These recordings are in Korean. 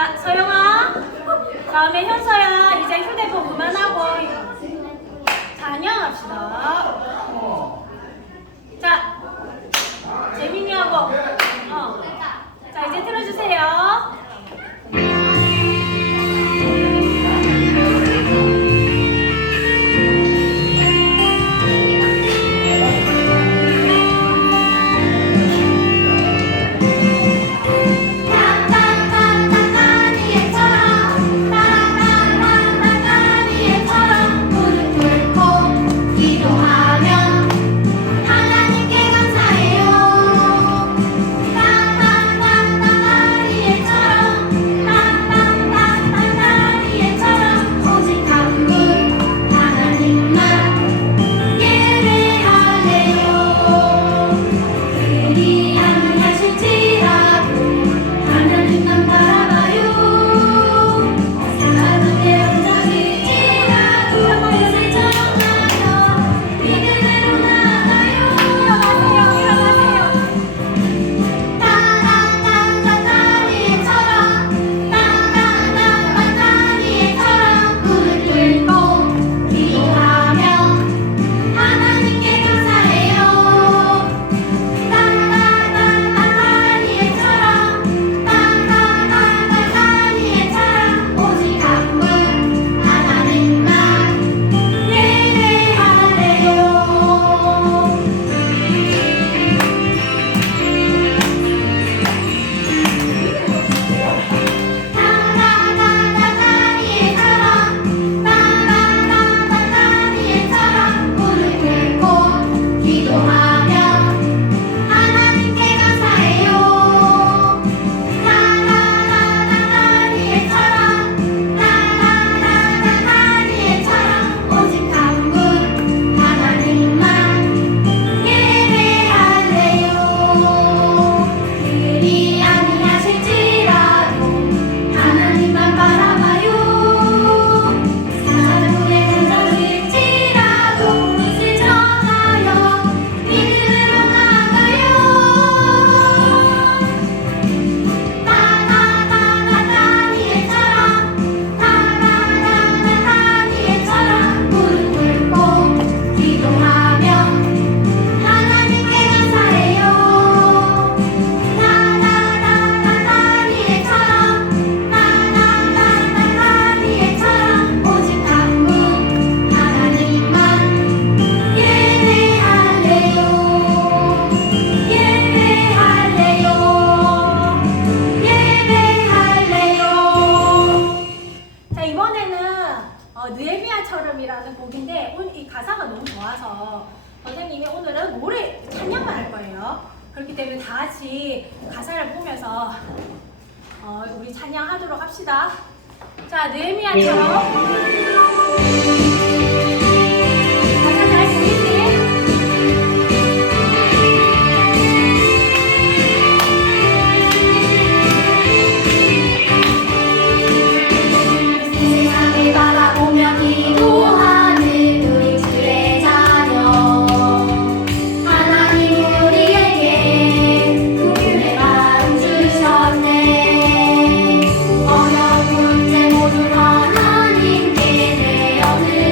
자, 서영아. 다음에 현서야. 이제 휴대폰 그만하고 찬양합시다. 자, 재민이하고. 자, 이제 틀어주세요. 느헤미야처럼이라는 곡인데 오늘 이 가사가 너무 좋아서 선생님이 오늘은 노래 찬양만 할 거예요. 그렇기 때문에 다 같이 가사를 보면서 우리 찬양하도록 합시다. 자, 느헤미야처럼. 어려운 문제 모두 하나님께 내어는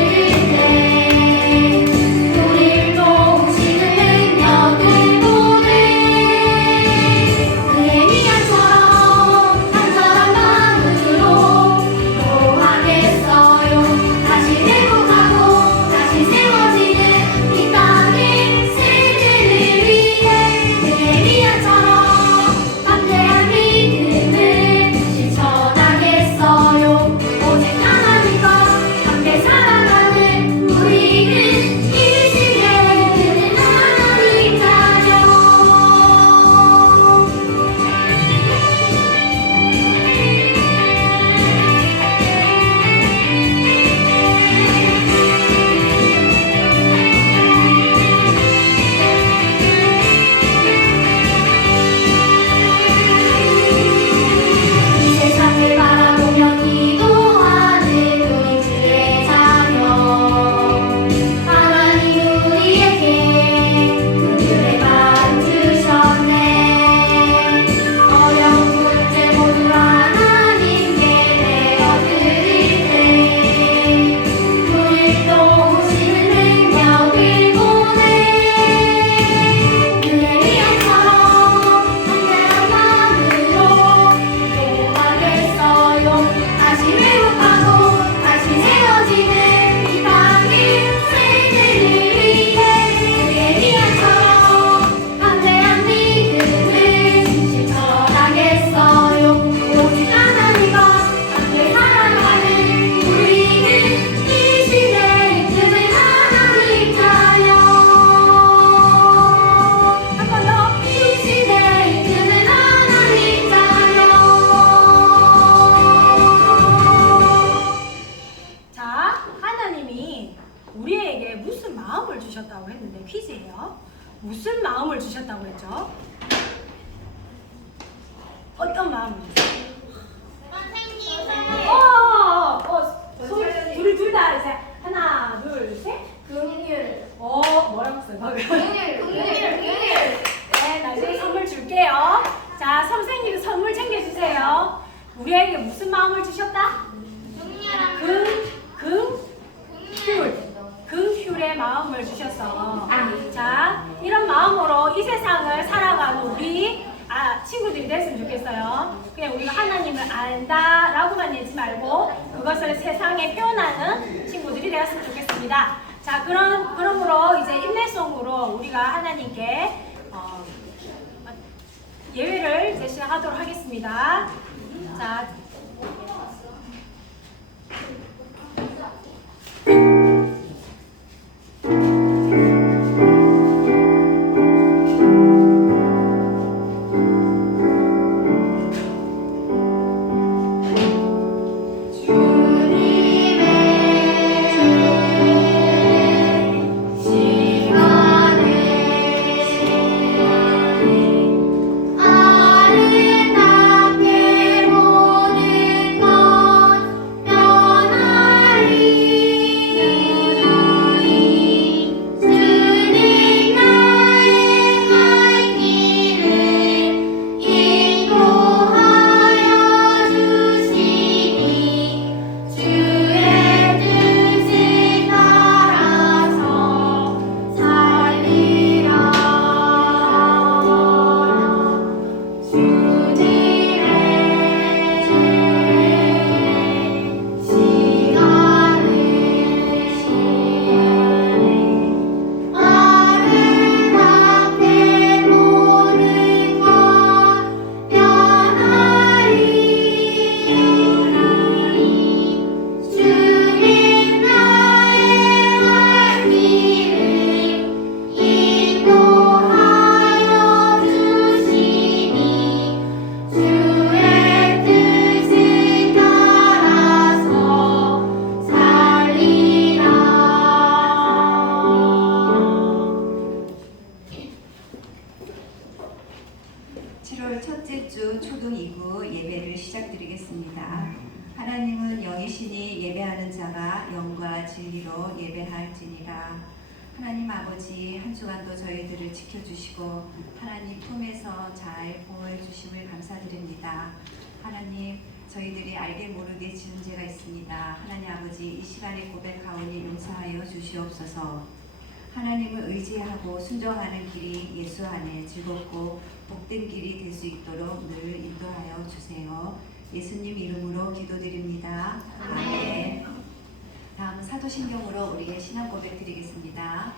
주셨죠? 어떤 마음을 주셨어요? 둘 다 이제 하나, 둘, 셋. 긍휼. 뭐라고 써요? 방금? 긍휼. 네, 나중에 선물 줄게요. 자, 선생님이 선물 챙겨주세요. 우리에게 무슨 마음을 주셨다? 긍휼의 마음을 주셨어. 자, 이런 마음으로 이 세상을 살아가는 우리 친구들이 됐으면 좋겠어요. 그냥 우리가 하나님을 안다라고만 내지 말고 그것을 세상에 표현하는 친구들이 되었으면 좋겠습니다. 자, 그러므로 이제 인내송으로 우리가 하나님께 예배를 제시하도록 하겠습니다. 자. 초등 2구 예배를 시작드리겠습니다. 하나님은 영이시니 예배하는 자가 영과 진리로 예배할지니라. 하나님 아버지, 한 주간도 저희들을 지켜주시고 하나님 품에서 잘 보호해 주심을 감사드립니다. 하나님, 저희들이 알게 모르게 지은 죄가 있습니다. 하나님 아버지, 이 시간에 고백하오니 용서하여 주시옵소서. 하나님을 의지하고 순종하는 길이 예수 안에 즐겁고 복된 길이 될 수 있도록 늘 인도하여 주세요. 예수님 이름으로 기도드립니다. 아멘. 다음은 사도신경으로 우리의 신앙 고백 드리겠습니다.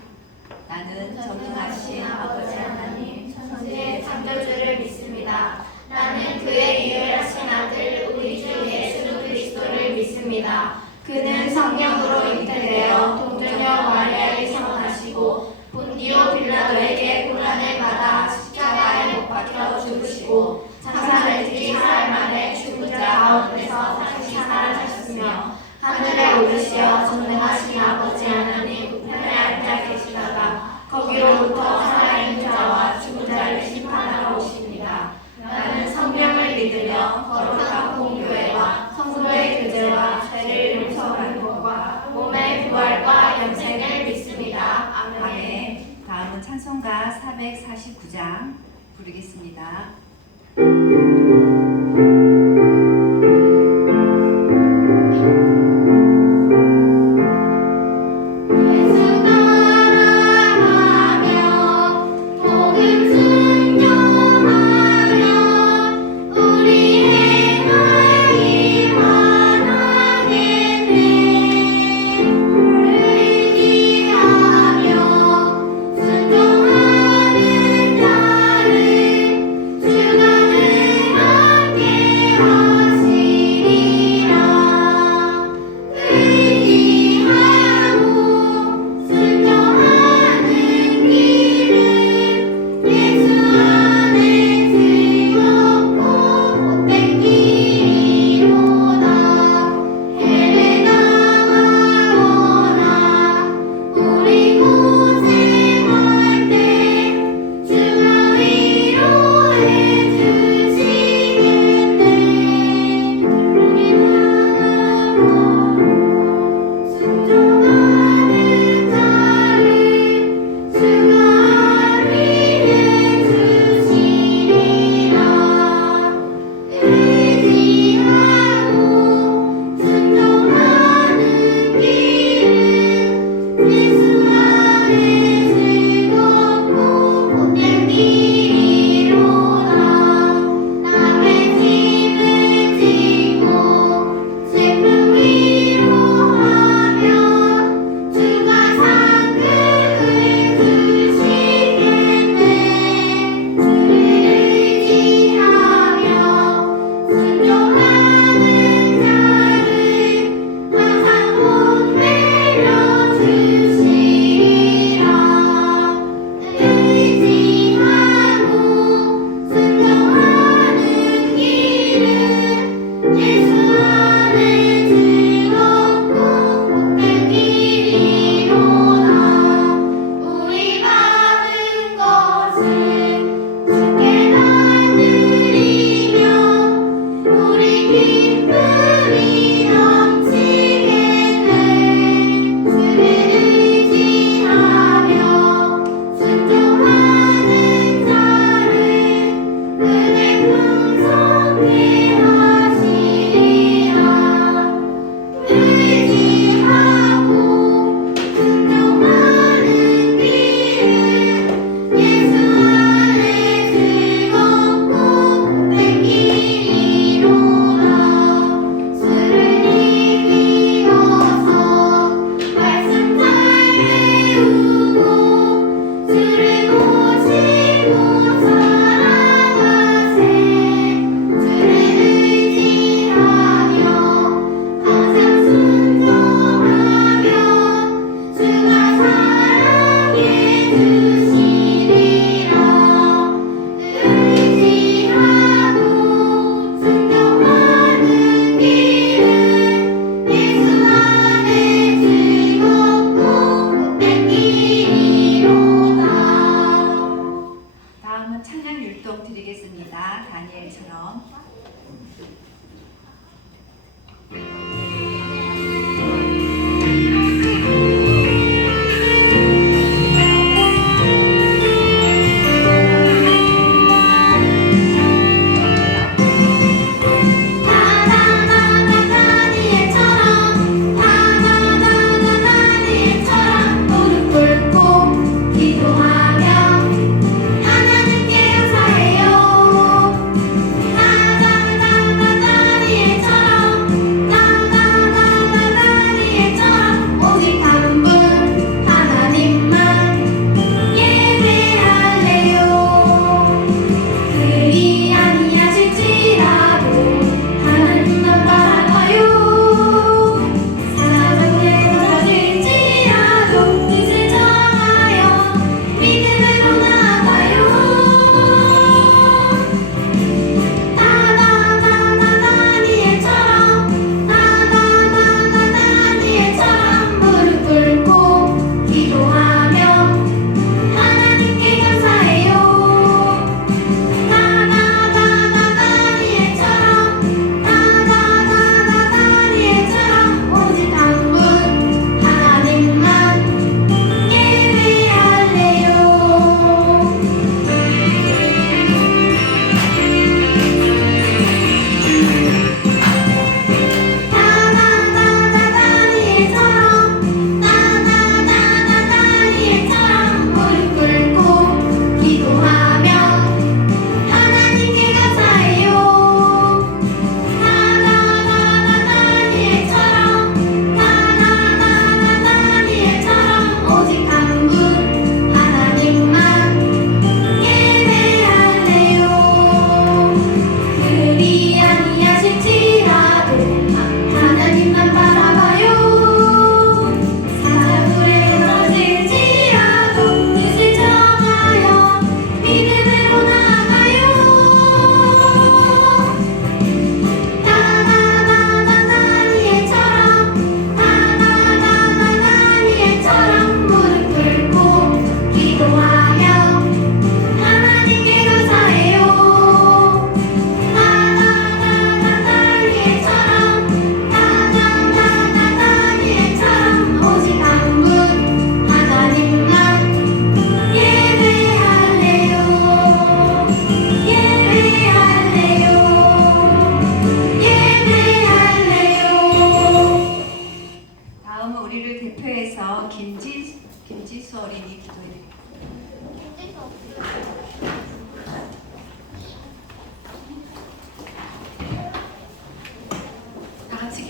나는 전능하신 아버지 하나님 천지의 창조주를 믿습니다. 나는 그의 유일하신 아들 우리 주 예수 그리스도를 믿습니다. 그는 성령으로 잉태되어 동정녀 마리아를 성하시고 본디오 빌라도에게 고난을 받아 십자가에 못 박혀 죽으시고 장사를 지기 사흘 만에 죽은 자 가운데서 다시 살아나셨으며 하늘에 오르시어 전능하신 아버지 하나님 우편에 앉아 계시다가 거기로부터 살아있는 자와 죽은 자를 심판하러 오십니다. 나는 성령을 믿으며 거룩한 공교회와 성도의 교제와 죄를 용서하는 것과 몸의 부활과 영생을 믿습니다. 아멘. 다음은 찬송가 449장 부르겠습니다.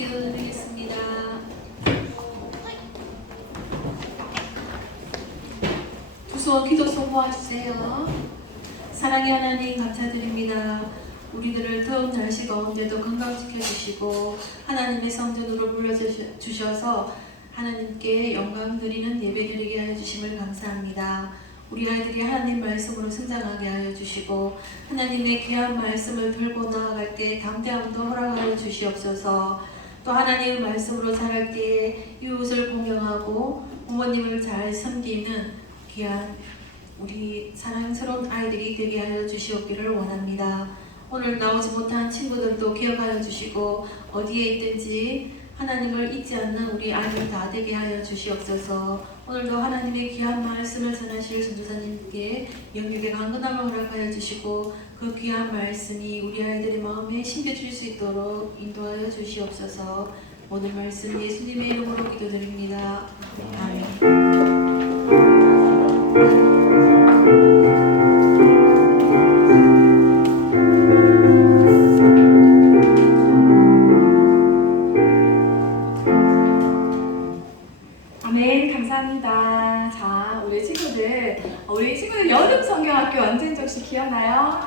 기도드리겠습니다. 두손 기도소 모아주세요. 사랑의 하나님 감사드립니다. 우리들을 더운 날씨 가운데도 건강시켜주시고 하나님의 성전으로 불러주셔서 하나님께 영광 드리는 예배 드리게 하여 주심을 감사합니다. 우리 아이들이 하나님 말씀으로 성장하게 하여 주시고 하나님의 귀한 말씀을 들고 나아갈 때 담대함도 허락하여 주시옵소서. 또 하나님의 말씀으로 자랄 때에 이웃을 공경하고 부모님을 잘 섬기는 귀한 우리 사랑스러운 아이들이 되게 하여 주시옵기를 원합니다. 오늘 나오지 못한 친구들도 기억하여 주시고 어디에 있든지 하나님을 잊지 않는 우리 아이들 다 되게 하여 주시옵소서. 오늘도 하나님의 귀한 말씀을 전하실 전도사님께 영육의 강건함을 허락하여 주시고 그 귀한 말씀이 우리 아이들의 마음에 심겨질 수 있도록 인도하여 주시옵소서. 모든 말씀 예수님의 이름으로 기도드립니다. 아멘. 아멘. 감사합니다. 자, 우리 친구들 여름 성경학교 언제인지 혹시 기억나요?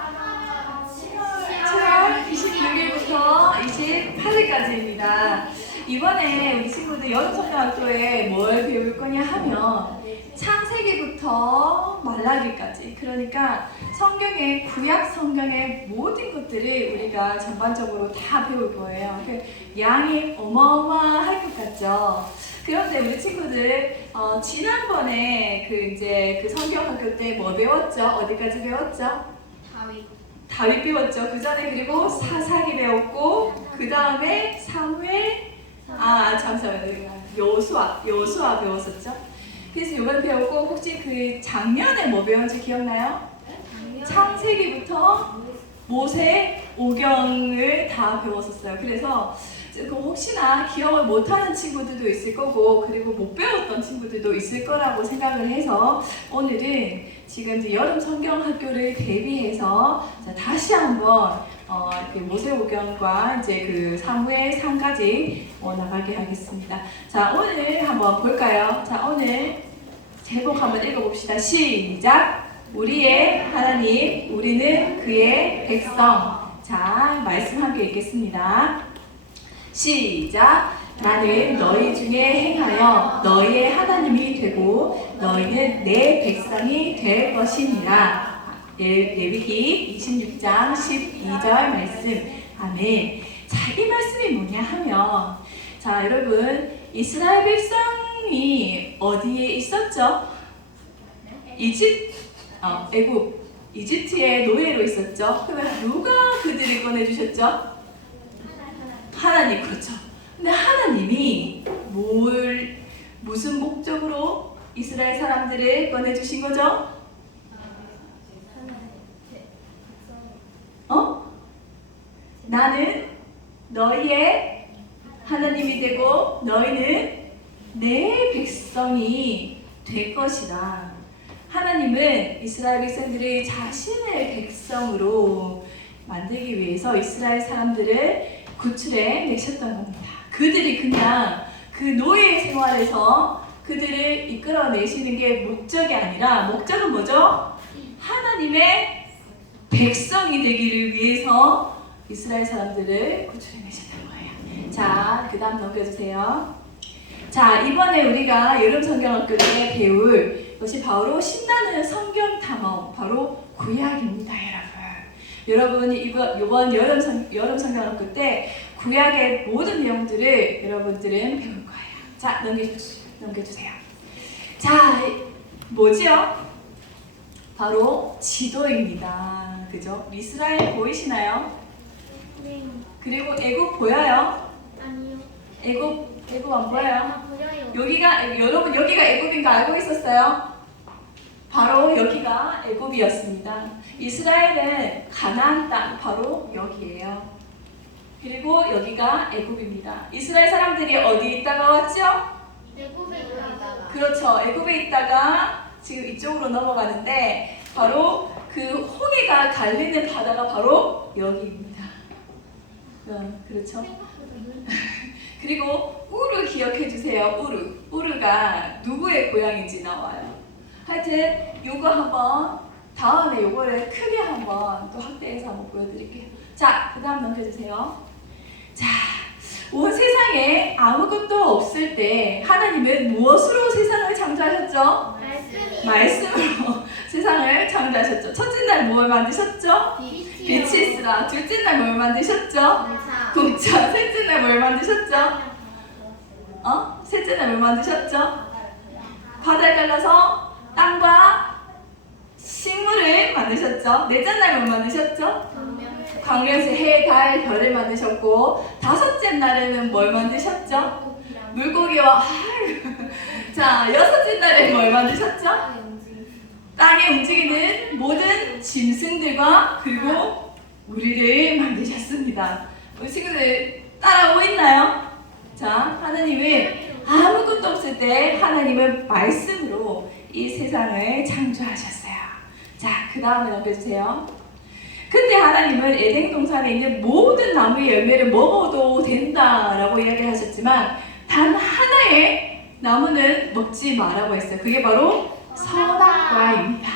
7월 26일부터 28일까지입니다. 이번에 우리 친구들 여름 성경학교에 뭘 배울 거냐 하면 창세기부터 말라기까지, 그러니까 성경의 구약 성경의 모든 것들을 우리가 전반적으로 다 배울 거예요. 그 양이 어마어마할 것 같죠? 그런데 우리 친구들 지난번에 그 성경학교 때 뭐 배웠죠? 어디까지 배웠죠? 다윗 배웠죠. 그 전에 그리고 사사기 배웠고 그 다음에 사무엘 여호수아 배웠었죠. 그래서 이번 배웠고 혹시 그 작년에 뭐 배웠는지 기억나요? 창세기부터 모세 오경을 다 배웠었어요. 그래서 혹시나 기억을 못하는 친구들도 있을 거고 그리고 못 배웠던 친구들도 있을 거라고 생각을 해서 오늘은 지금 여름 성경학교를 대비해서 다시 한번 그 모세오경과 이제 그 사무엘 3까지 나가게 하겠습니다. 자, 오늘 한번 볼까요? 자, 오늘 제목 한번 읽어봅시다. 시작! 우리의 하나님, 우리는 그의 백성. 자, 말씀 함께 읽겠습니다. 시작! 나는 너희 중에 행하여 너희의 하나님이 되고 너희는 내 백성이 될 것이니라. 레위기 26장 12절 말씀. 아멘. 자, 이 말씀이 뭐냐 하면, 자, 여러분, 이스라엘 백성이 어디에 있었죠? 애굽, 이집트의 노예로 있었죠. 그러면 누가 그들을 꺼내주셨죠? 하나님. 그렇죠. 근데 하나님이 무슨 목적으로 이스라엘 사람들을 꺼내주신 거죠? 나는 너희의 하나님이 되고 너희는 내 백성이 될 것이다. 하나님은 이스라엘 백성들을 자신의 백성으로 만들기 위해서 이스라엘 사람들을 구출해 내셨던 겁니다. 그들이 그냥 그 노예 생활에서 그들을 이끌어내시는 게 목적이 아니라 목적은 뭐죠? 하나님의 백성이 되기를 위해서 이스라엘 사람들을 구출해내셨던 거예요. 자, 그 다음 넘겨주세요. 자, 이번에 우리가 여름 성경학교 때 배울 것이 바로 신나는 성경 탐험, 바로 구약입니다, 여러분. 여러분이 이번 여름 성경학교 때 구약의 모든 내용들을 여러분들은 배울 거예요. 자, 넘겨주세요. 자, 뭐지요? 바로 지도입니다. 그죠? 이스라엘 보이시나요? 네. 그리고 애굽 보여요? 아니요. 애굽 안 보여요? 보여요. 여러분 여기가 애굽인 거 알고 있었어요? 바로 여기가 애굽이었습니다. 이스라엘은 가나안 땅 바로 여기예요. 그리고 여기가 애굽입니다. 이스라엘 사람들이 어디 있다가 왔죠? 애굽에 있다가. 그렇죠. 애굽에 있다가 지금 이쪽으로 넘어가는데 바로 그 홍해가 갈리는 바다가 바로 여기입니다. 그렇죠. 그리고 우르 기억해 주세요. 우르. 우르가 누구의 고향인지 나와요. 하여튼 요거 한번 다음에 요거를 크게 한번 또 확대해서 한번 보여드릴게요. 자, 그 다음 넘겨주세요. 자, 온 세상에 아무것도 없을 때 하나님은 무엇으로 세상을 창조하셨죠? 말씀으로 세상을 창조하셨죠. 첫째 날 뭘 만드셨죠? 빛이 있으라. 둘째 날 뭘 만드셨죠? 궁차. 셋째 날 뭘 만드셨죠? 셋째 날 뭘 만드셨죠? 바다를 갈라서 땅과 식물을 만드셨죠. 넷째 날 뭘 만드셨죠? 광명수 해, 달, 별을 만드셨고, 다섯째 날에는 뭘 만드셨죠? 물고기와 자, 여섯째 날에 뭘 만드셨죠? 땅에 움직이는 모든 짐승들과 그리고 우리를 만드셨습니다. 우리 친구들 따라오고 있나요? 자, 하나님은 아무것도 없을 때 하나님은 말씀으로 이 세상을 창조하셨어요. 자, 그 다음에 넘겨주세요. 그때 하나님은 에덴 동산에 있는 모든 나무의 열매를 먹어도 된다라고 이야기하셨지만 단 하나의 나무는 먹지 말라고 했어요. 그게 바로 선악과입니다.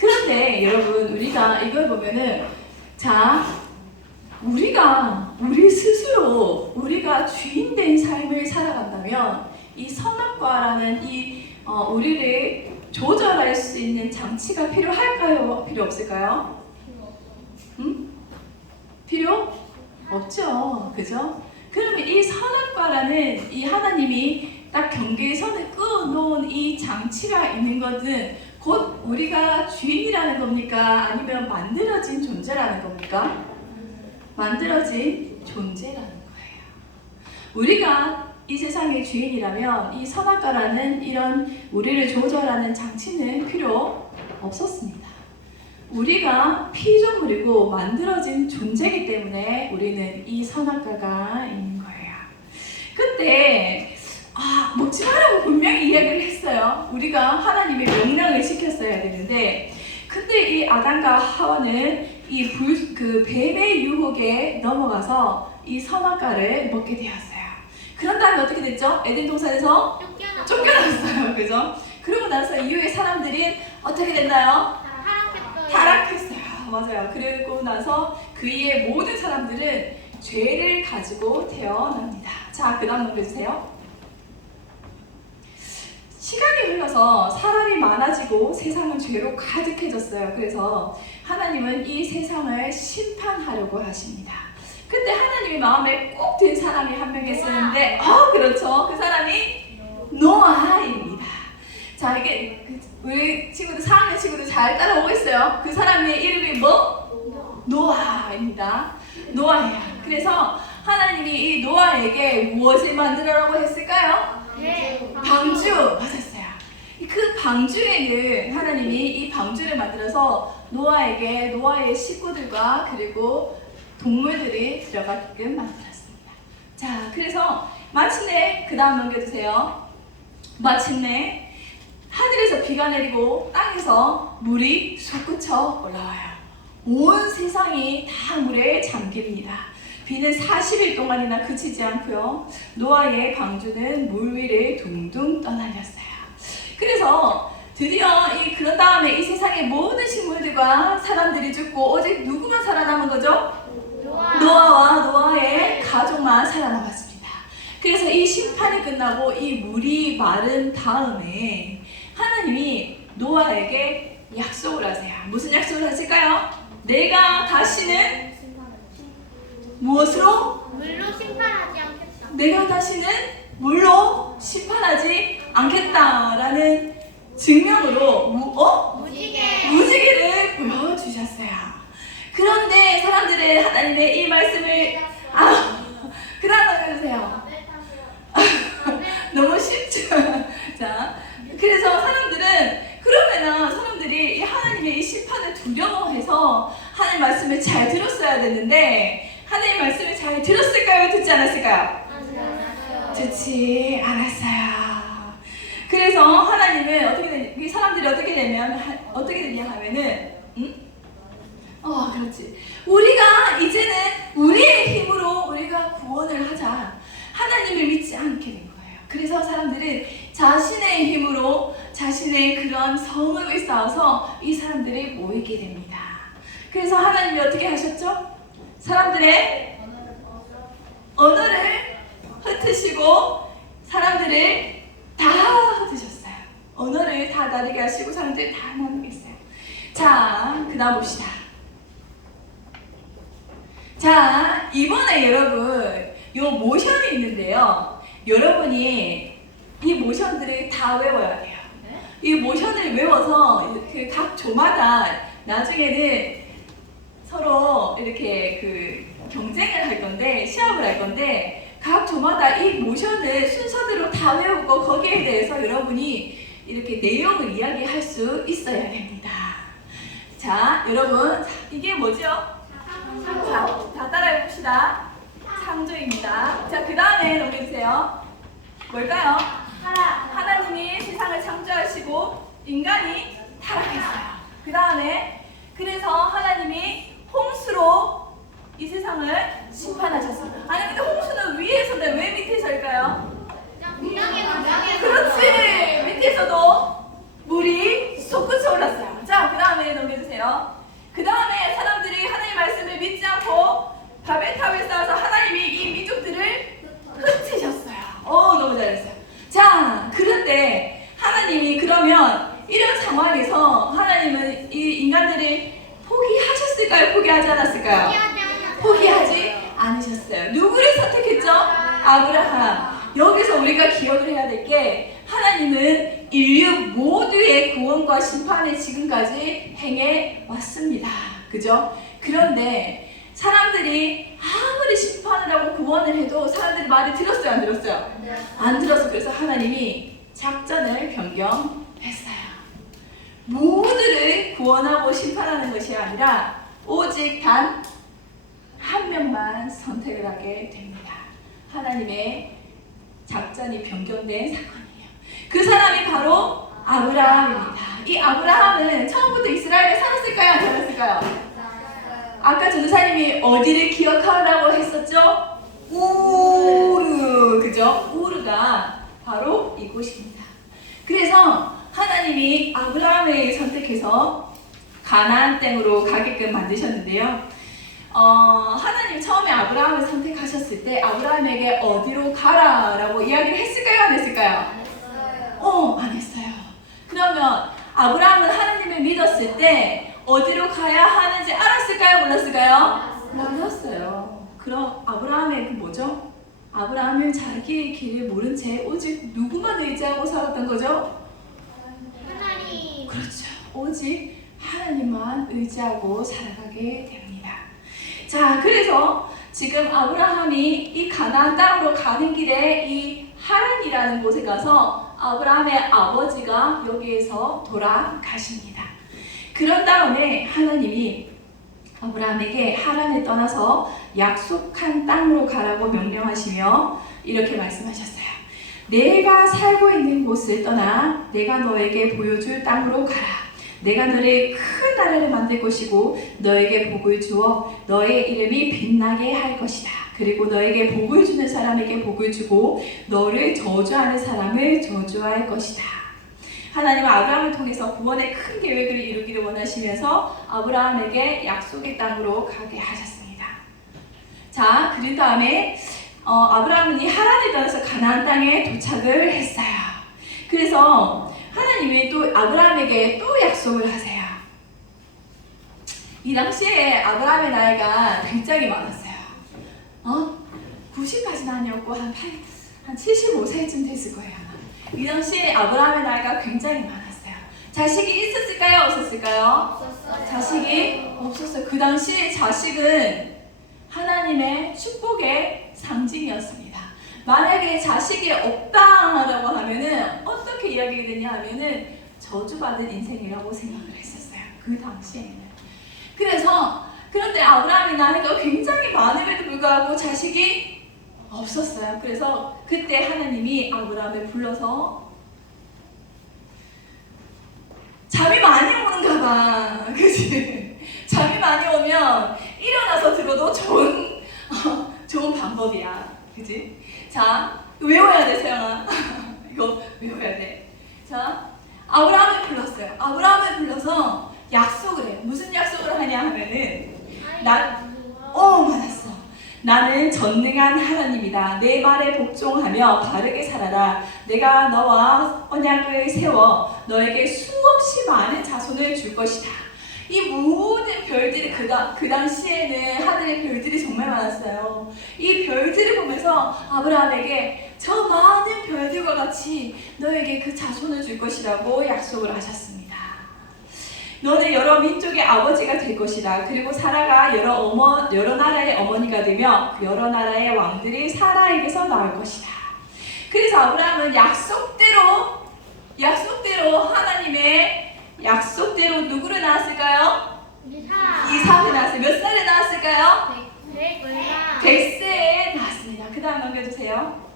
그런데 여러분, 우리가 이걸 보면은 자, 우리 스스로 우리가 주인된 삶을 살아간다면 이 선악과라는 우리를 조절할 수 있는 장치가 필요할까요? 필요 없을까요? 필요 없죠. 그죠? 그러면 이 선악과라는 이 하나님이 딱 경계선을 끊어놓은 이 장치가 있는 것은 곧 우리가 주인이라는 겁니까? 아니면 만들어진 존재라는 겁니까? 만들어진 존재라는 거예요. 우리가 이 세상의 주인이라면 이 선악과라는 이런 우리를 조절하는 장치는 필요 없었습니다. 우리가 피조물이고 만들어진 존재이기 때문에 우리는 이 선악과가 있는 거예요. 그때 먹지 말라고 분명히 이야기를 했어요. 우리가 하나님의 명령을 지켰어야 되는데 근데 이 아담과 하와는 이 뱀의 유혹에 넘어가서 이 선악과를 먹게 되었어요. 그런 다음에 어떻게 됐죠? 에덴 동산에서 쫓겨났어요. 그죠? 그러고 나서 이후에 사람들이 어떻게 됐나요? 타락했어요. 맞아요. 그리고 나서 그의 모든 사람들은 죄를 가지고 태어납니다. 자, 그 다음 넘겨주세요. 시간이 흘러서 사람이 많아지고 세상은 죄로 가득해졌어요. 그래서 하나님은 이 세상을 심판하려고 하십니다. 그때 하나님의 마음에 꼭 든 사람이 한 명 있었는데 그렇죠. 그 사람이 노아입니다. 자, 이게 우리 친구들 4학년 친구들 잘 따라오고 있어요. 그 사람의 이름이 뭐? 노아입니다. 노아예요. 그래서 하나님이 이 노아에게 무엇을 만들어라고 했을까요? 방주. 맞았어요. 그 방주에는 하나님이 이 방주를 만들어서 노아에게 노아의 식구들과 그리고 동물들이 들어가게끔 만들었습니다. 자, 그래서 마침내 그 다음 넘겨주세요. 마침내 하늘에서 비가 내리고 땅에서 물이 솟구쳐 올라와요. 온 세상이 다 물에 잠깁니다. 비는 40일 동안이나 그치지 않고요. 노아의 방주는 물 위를 둥둥 떠날렸어요. 그래서 드디어 그런 다음에 이 세상의 모든 식물들과 사람들이 죽고 오직 누구만 살아남은 거죠? 노아와 노아의 가족만 살아남았습니다. 그래서 이 심판이 끝나고 이 물이 마른 다음에 하나님이 노아에게 약속을 하세요. 무슨 약속을 하실까요? 내가 다시는 무엇으로? 물로 심판하지 않겠다. 내가 다시는 물로 심판하지 않겠다라는 증명으로 무지개를 보여주셨어요. 그런데 사람들은 하나님의 이 말씀을 그 다음 넘겨주세요. 너무 쉽죠? 자, 그래서 사람들이 이 하나님의 이 심판을 두려워해서 하나님 말씀을 잘 들었어야 됐는데 하나님 말씀을 잘 들었을까요? 듣지 않았을까요? 듣지 않았어요. 그래서 하나님은 이 사람들이 어떻게 되냐 하면은 그렇지. 우리가 이제는 우리의 힘으로 우리가 구원을 하자. 하나님을 믿지 않게 된 거예요. 그래서 사람들은 자신의 힘으로 자신의 그런 성읍을 쌓아서 이 사람들이 모이게 됩니다. 그래서 하나님이 어떻게 하셨죠? 사람들의 언어를 흩으시고 사람들을 다 흩으셨어요. 언어를 다 다르게 하시고 사람들을 다 나누게 했어요. 자, 그 다음 봅시다. 자, 이번에 여러분 요 모션이 있는데요. 여러분이 이 모션들을 다 외워야 돼요. 이 모션을 외워서 그 각 조마다 나중에는 서로 이렇게 그 경쟁을 할 건데, 시합을 할 건데, 각 조마다 이 모션을 순서대로 다 외우고 거기에 대해서 여러분이 이렇게 내용을 이야기할 수 있어야 됩니다. 자, 여러분 이게 뭐죠? 자, 따라해 봅시다. 창조입니다. 자, 그 다음에 넘겨주세요. 뭘까요? 하나님이 세상을 창조하시고 인간이 타락했어요. 그 다음에 그래서 하나님이 홍수로 이 세상을 심판하셨어요. 아니 근데 홍수는 위에서인데 왜 밑에서일까요? 그렇지! 밑에서도 물이 솟구쳐 올랐어요. 자, 그 다음에 넘겨주세요. 그 다음에 사람들이 하나님의 말씀을 믿지 않고 바벨탑을 쌓아서 하나님이 이 민족들을 흩으셨어요. 너무 잘했어요. 자, 그런데 하나님이 그러면 이런 상황에서 하나님은 이 인간들을 포기하셨을까요? 포기하지 않았을까요? 포기하지 않으셨어요. 누구를 선택했죠? 아브라함. 여기서 우리가 기억을 해야 될 게 하나님은 인류 모두의 구원과 심판을 지금까지 행해 왔습니다. 그죠? 그런데 사람들이 아무리 심판을 하고 구원을 해도 사람들이 말을 들었어요? 안 들었어요? 안 들었어. 그래서 하나님이 작전을 변경했어요. 모두를 구원하고 심판하는 것이 아니라 오직 단 한 명만 선택을 하게 됩니다. 하나님의 작전이 변경된 사건이에요. 그 사람이 바로 아브라함입니다. 이 아브라함은 처음부터 이스라엘에 살았을까요? 안 살았을까요? 아까 전도사님이 어디를 기억하라고 했었죠? 우르, 그죠? 우르가 바로 이곳입니다. 그래서 하나님이 아브라함을 선택해서 가나안 땅으로 가게끔 만드셨는데요. 하나님 처음에 아브라함을 선택하셨을 때 아브라함에게 어디로 가라라고 이야기를 했을까요? 안 했을까요? 안 했어요. 그러면 아브라함은 하나님을 믿었을 때 어디로 가야 하는지 알았을까요? 몰랐을까요? 몰랐어요. 그럼 아브라함의 그 뭐죠? 아브라함은 자기의 길을 모른 채 오직 누구만 의지하고 살았던 거죠? 하나님. 그렇죠. 오직 하나님만 의지하고 살아가게 됩니다. 자, 그래서 지금 아브라함이 이 가나안 땅으로 가는 길에 이 하란이라는 곳에 가서 아브라함의 아버지가 여기에서 돌아가십니다. 그런 다음에 하나님이 아브라함에게 하란을 떠나서 약속한 땅으로 가라고 명령하시며 이렇게 말씀하셨어요. 내가 살고 있는 곳을 떠나 내가 너에게 보여줄 땅으로 가라. 내가 너를 큰 나라를 만들 것이고 너에게 복을 주어 너의 이름이 빛나게 할 것이다. 그리고 너에게 복을 주는 사람에게 복을 주고 너를 저주하는 사람을 저주할 것이다. 하나님은 아브라함을 통해서 구원의 큰 계획을 이루기를 원하시면서 아브라함에게 약속의 땅으로 가게 하셨습니다. 자, 그런 다음에 아브라함은 이 하란을 떠나서 가나안 땅에 도착을 했어요. 그래서 하나님이 또 아브라함에게 또 약속을 하세요. 이 당시에 아브라함의 나이가 굉장히 많았어요. 90까지는 아니었고 한 75세쯤 됐을 거예요. 이 당시에 아브라함의 나이가 굉장히 많았어요. 자식이 있었을까요? 없었을까요? 없었어요. 자식이 없었어요. 그 당시 자식은 하나님의 축복의 상징이었습니다. 만약에 자식이 없다라고 하면은 어떻게 이야기가 되냐 하면은 저주받은 인생이라고 생각을 했었어요. 그 당시에는. 그런데 아브라함이 나이가 굉장히 많음에도 불구하고 자식이 없었어요. 그래서 그때 하나님이 아브라함을 불러서 잠이 많이 오는가 봐. 그치? 잠이 많이 오면 일어나서 들어도 좋은 방법이야. 그지? 자, 외워야 돼, 세영아. 이거 외워야 돼. 자, 아브라함을 불렀어요. 아브라함을 불러서 약속을 해요. 무슨 약속을 하냐 하면은, 맞았어. 나는 전능한 하나님이다. 내 말에 복종하며 바르게 살아라. 내가 너와 언약을 세워 너에게 수없이 많은 자손을 줄 것이다. 이 모든 별들이 그 당시에는 하늘의 별들이 정말 많았어요. 이 별들을 보면서 아브라함에게 저 많은 별들과 같이 너에게 그 자손을 줄 것이라고 약속을 하셨습니다. 너는 여러 민족의 아버지가 될 것이다. 그리고 사라가 여러 나라의 어머니가 되며 그 여러 나라의 왕들이 사라에게서 나올 것이다. 그래서 아브라함은 약속대로 하나님의 약속대로 누구를 낳았을까요? 이삭을 낳았어요. 몇 살에 낳았을까요? 100세에 낳았습니다. 그 다음 넘겨주세요.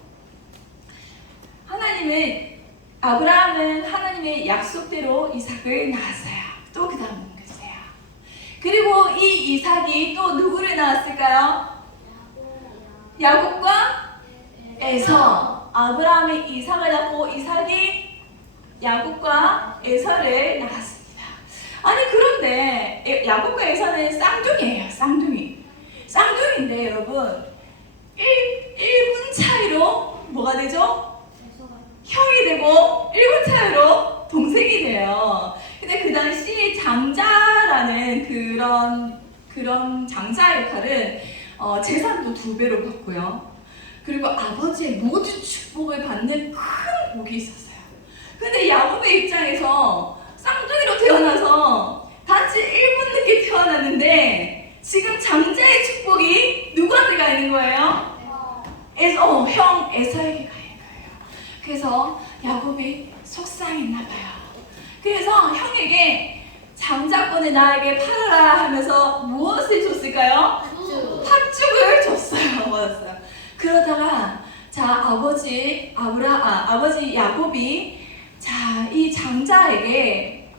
아브라함은 하나님의 약속대로 이삭을 낳았어요. 또 그 다음 넘겨주세요. 그리고 이 이삭이 또 누구를 낳았을까요? 야곱과 에서. 아브라함이 이삭을 낳고 이삭이 야곱과 에서를 낳았습니다. 아니 그런데 야곱과 에서는 쌍둥이에요. 쌍둥이인데 여러분 1분 차이로 뭐가 되죠? 형이 되고 1분 차이로 동생이 돼요. 근데 그 당시 장자라는 그런 장자 역할은 재산도 2배로 받고요. 그리고 아버지의 모든 축복을 받는 큰 복이 있었어요. 근데 야곱의 입장에서 쌍둥이로 태어나서 단지 1분 늦게 태어났는데 지금 장자의 축복이 누구한테 가 있는 거예요? 형 에서에게 가 있는 거예요. 그래서 야곱이 속상했나 봐요. 그래서 형에게 장자권을 나에게 팔아라 하면서 무엇을 줬을까요? 팥죽을 줬어요. 맞았어요. 그러다가 아버지 야곱이 이 장자에게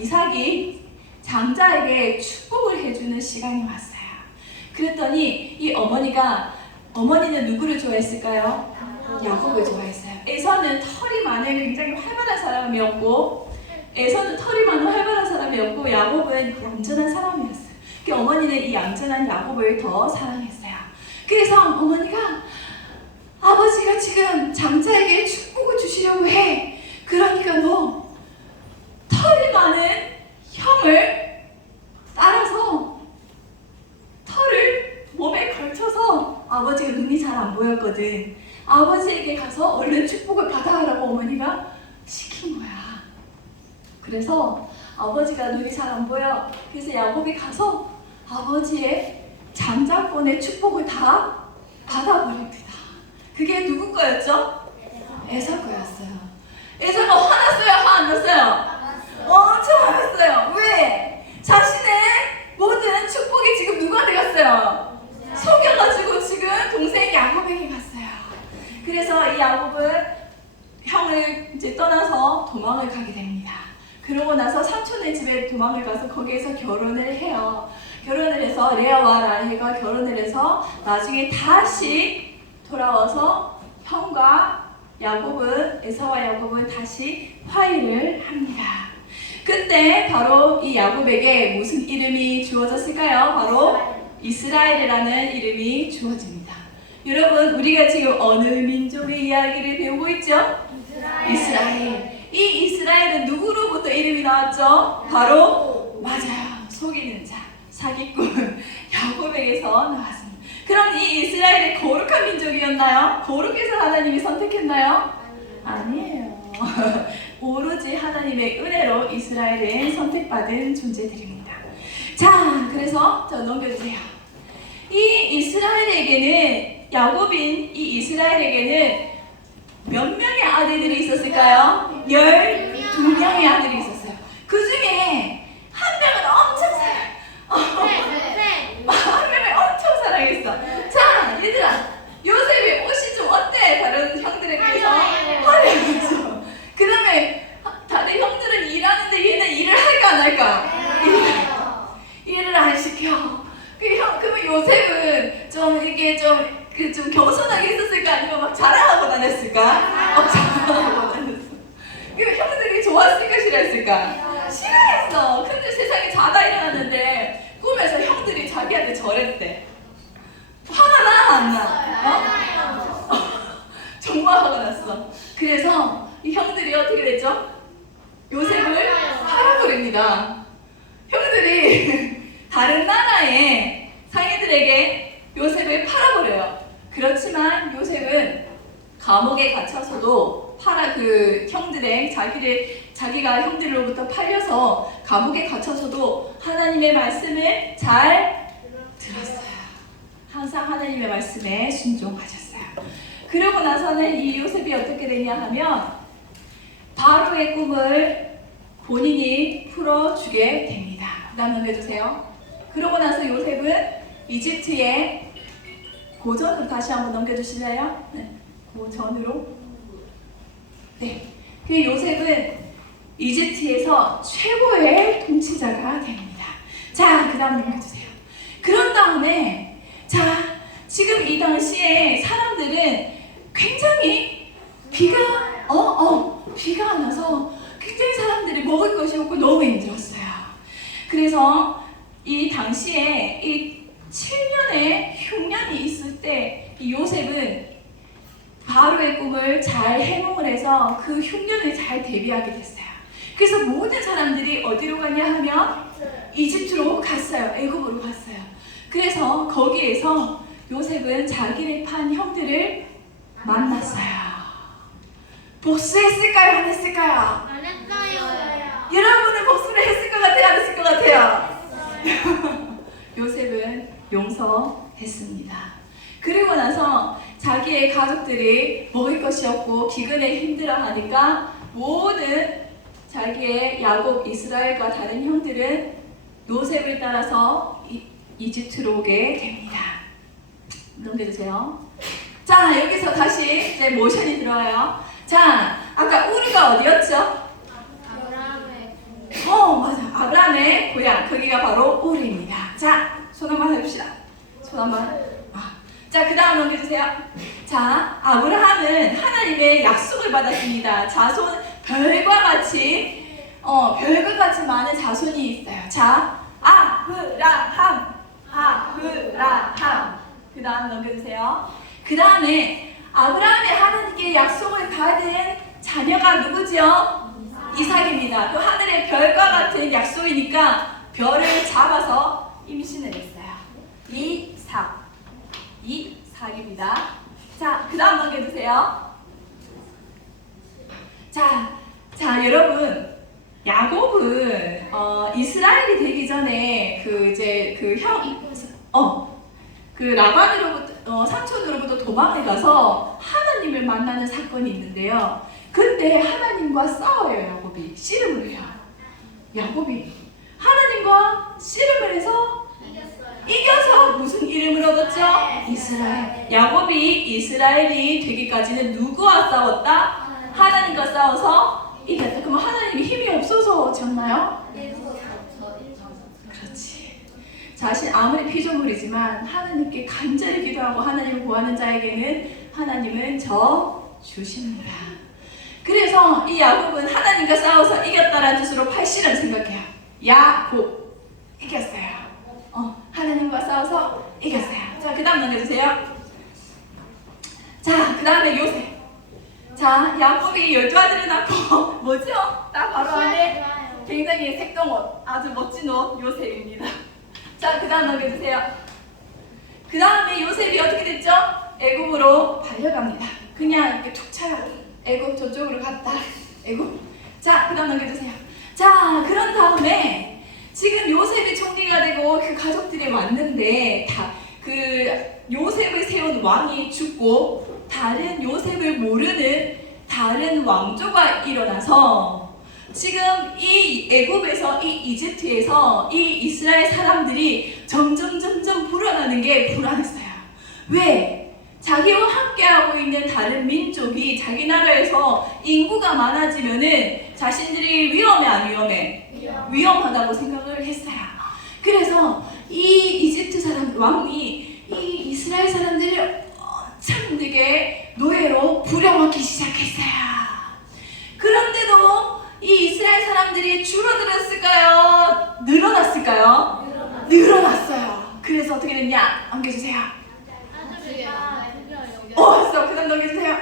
이삭이 장자에게 축복을 해주는 시간이 왔어요. 그랬더니 이 어머니는 누구를 좋아했을까요? 야곱을 좋아했어요. 에서는 털이 많은 굉장히 활발한 사람이었고 야곱은 얌전한 사람이었어요. 그 어머니는 이 얌전한 야곱을 더 사랑했어요. 그래서 어머니가 아버지가 지금 장자에게 축복을 주시려고 해. 그러니까 너 털이 많은 형을 따라서 털을 몸에 걸쳐서 아버지가 눈이 잘 안 보였거든. 아버지에게 가서 얼른 축복을 받아라고 어머니가 시킨 거야. 그래서 아버지가 눈이 잘 안 보여. 그래서 야곱이 가서 아버지의 장자권의 축복을 다 받아버립니다. 그게 누구 거였죠? 에서 거였어요. 에서가 화났어요? 화 안 났어요? 엄청 화났어요. 왜? 자신의 모든 축복이 지금 누구한테 갔어요? 속여가지고 지금 동생 야곱에게 갔어요. 그래서 이 야곱은 형을 이제 떠나서 도망을 가게 됩니다. 그러고 나서 삼촌네 집에 도망을 가서 거기에서 결혼을 해요. 결혼을 해서 레아와 라헬과 결혼을 해서 나중에 다시 돌아와서 에서와 야곱은 다시 화해를 합니다. 그때 바로 이 야곱에게 무슨 이름이 주어졌을까요? 바로 이스라엘이라는 이름이 주어집니다. 여러분, 우리가 지금 어느 민족의 이야기를 배우고 있죠? 이스라엘. 이 이스라엘은 누구로부터 이름이 나왔죠? 바로 맞아요. 속이는 자, 사기꾼 야곱에게서 나왔습니다. 그럼 이 이스라엘이 거룩한 민족이었나요? 거룩해서 하나님이 선택했나요? 아니에요. 오로지 하나님의 은혜로 이스라엘은 선택받은 존재들입니다. 자, 그래서 넘겨주세요. 이 이스라엘에게는 야곱인 이 이스라엘에게는 몇 명의 아들들이 있었을까요? 12명의 아들이 있었어요. 그 중에 한 명은 엄청 한 명을 엄청 사랑했어. 자, 얘들아, 요셉의 옷이 좀 어때? 다른 형들에 비해서 화려하죠. 그다음에 다른 형들은 일하는데 얘는 일을 할까 안 할까? 일을 안 시켜. 그러면 요셉은 좀 겸손하게 다녔을까? 잠깐만 다녔어. 이거 형들이 좋아했을까 싫어했을까? 싫어했어. 근데 세상에 자다 일어났는데 꿈에서 형들이 자기한테 절했대. 화가 나? 안 나? 정말 화가 났어. 그래서 이 형들이 어떻게 됐죠? 요셉을 하라고 그럽니다. 형들이 다른 나라의 상인들에게 요셉을 팔아버려요. 그렇지만 요셉은 감옥에 갇혀서도 그 형들의 자기가 형들로부터 팔려서 감옥에 갇혀서도 하나님의 말씀을 잘 들었어요. 항상 하나님의 말씀에 순종하셨어요. 그러고 나서는 이 요셉이 어떻게 되냐 하면 바로의 꿈을 본인이 풀어주게 됩니다. 그 다음 넘겨주세요. 그러고 나서 요셉은 이집트의 고전으로 다시 한번 넘겨주실래요? 네. 고전으로. 네. 그 요셉은 이집트에서 최고의 통치자가 됩니다. 자, 그 다음 넘겨주세요. 그런 다음에 자, 지금 이 당시에 사람들은 굉장히 비가 안 와서 굉장히 사람들이 먹을 것이 없고 너무 힘들었어요. 그래서 이 당시에 이 7년의 흉년이 있을 때 이 요셉은 바로의 꿈을 잘 해몽을 해서 그 흉년을 잘 대비하게 됐어요. 그래서 모든 사람들이 어디로 가냐 하면 이집트로 갔어요. 애굽으로 갔어요. 그래서 거기에서 요셉은 자기를 판 형들을 만났어요. 복수했을까요? 안 했을까요? 안 했어요. 여러분은 복수를 했을 것 같아요? 안 했을 것 같아요? 요셉은 용서했습니다. 그리고 나서 자기의 가족들이 먹을 것이 없고 기근에 힘들어하니까 모든 자기의 야곱, 이스라엘과 다른 형들은 요셉을 따라서 이집트로 오게 됩니다. 넘겨주세요. 자, 여기서 다시 이제 모션이 들어와요. 자, 아까 우리가 어디였죠? 맞아. 아브라함의 고향. 거기가 바로 우리입니다. 자, 손 한번 해봅시다. 손 한번. 자, 그 다음 넘겨주세요. 자, 아브라함은 하나님의 약속을 받았습니다. 자손 별과 같이 많은 자손이 있어요. 자, 아브라함. 그 다음 넘겨주세요. 그 다음에 아브라함이 하나님께 약속을 받은 자녀가 누구죠? 이삭입니다. 또 하늘의 별과 같은 약속이니까 별을 잡아서 임신을 했어요. 이삭입니다. 자, 그 다음 넘겨주세요. 자, 여러분, 야곱은 이스라엘이 되기 전에 라반으로부터 삼촌으로부터 도망을 가서 하나님을 만나는 사건이 있는데요. 근데 하나님과 싸워요. 야곱이 씨름을 해요. 야곱이 하나님과 씨름을 해서 이겨서 무슨 이름을 얻었죠? 이스라엘. 야곱이 이스라엘이 되기까지는 누구와 싸웠다? 하나님과 싸워서 이겼다. 그럼 하나님이 힘이 없어서 졌나요? 그렇지. 자신 아무리 피조물이지만 하나님께 간절히 기도하고 하나님을 구하는 자에게는 하나님은 주십니다. 그래서 이 야곱은 하나님과 싸워서 이겼다라는 뜻으로 팔씨름 생각해요. 야곱 이겼어요. 하나님과 싸워서 이겼어요. 자, 그 다음 넘겨주세요. 자, 그 다음에 요셉. 자, 야곱이 12아들을 낳고 뭐죠? 딱 바로 안에 굉장히 색동옷, 아주 멋진 옷 요셉입니다. 자, 그 다음 넘겨주세요. 그 다음에 요셉이 어떻게 됐죠? 애굽으로 달려갑니다. 그냥 이렇게 툭 차요. 애굽 저쪽으로 갔다. 애굽. 자, 그 다음 넘겨주세요. 자, 그런 다음에 지금 요셉이 총리가 되고 그 가족들이 왔는데 요셉을 세운 왕이 죽고 다른 요셉을 모르는 다른 왕조가 일어나서 지금 이 애굽에서 이 이집트에서 이 이스라엘 사람들이 점점 불어나는 게 불안했어요. 왜? 자기와 함께하고 있는 다른 민족이 자기 나라에서 인구가 많아지면은 자신들이 위험해 안 위험해? 위험하다고 생각을 했어요. 그래서 이 이집트 사람 왕이 이 이스라엘 사람들을 엄청 되게 노예로 부려먹기 시작했어요. 그런데도 이 이스라엘 사람들이 줄어들었을까요? 늘어났을까요? 늘어났어요. 그래서 어떻게 됐냐? 넘겨주세요. 왔어. 그 다음 넘겨주세요.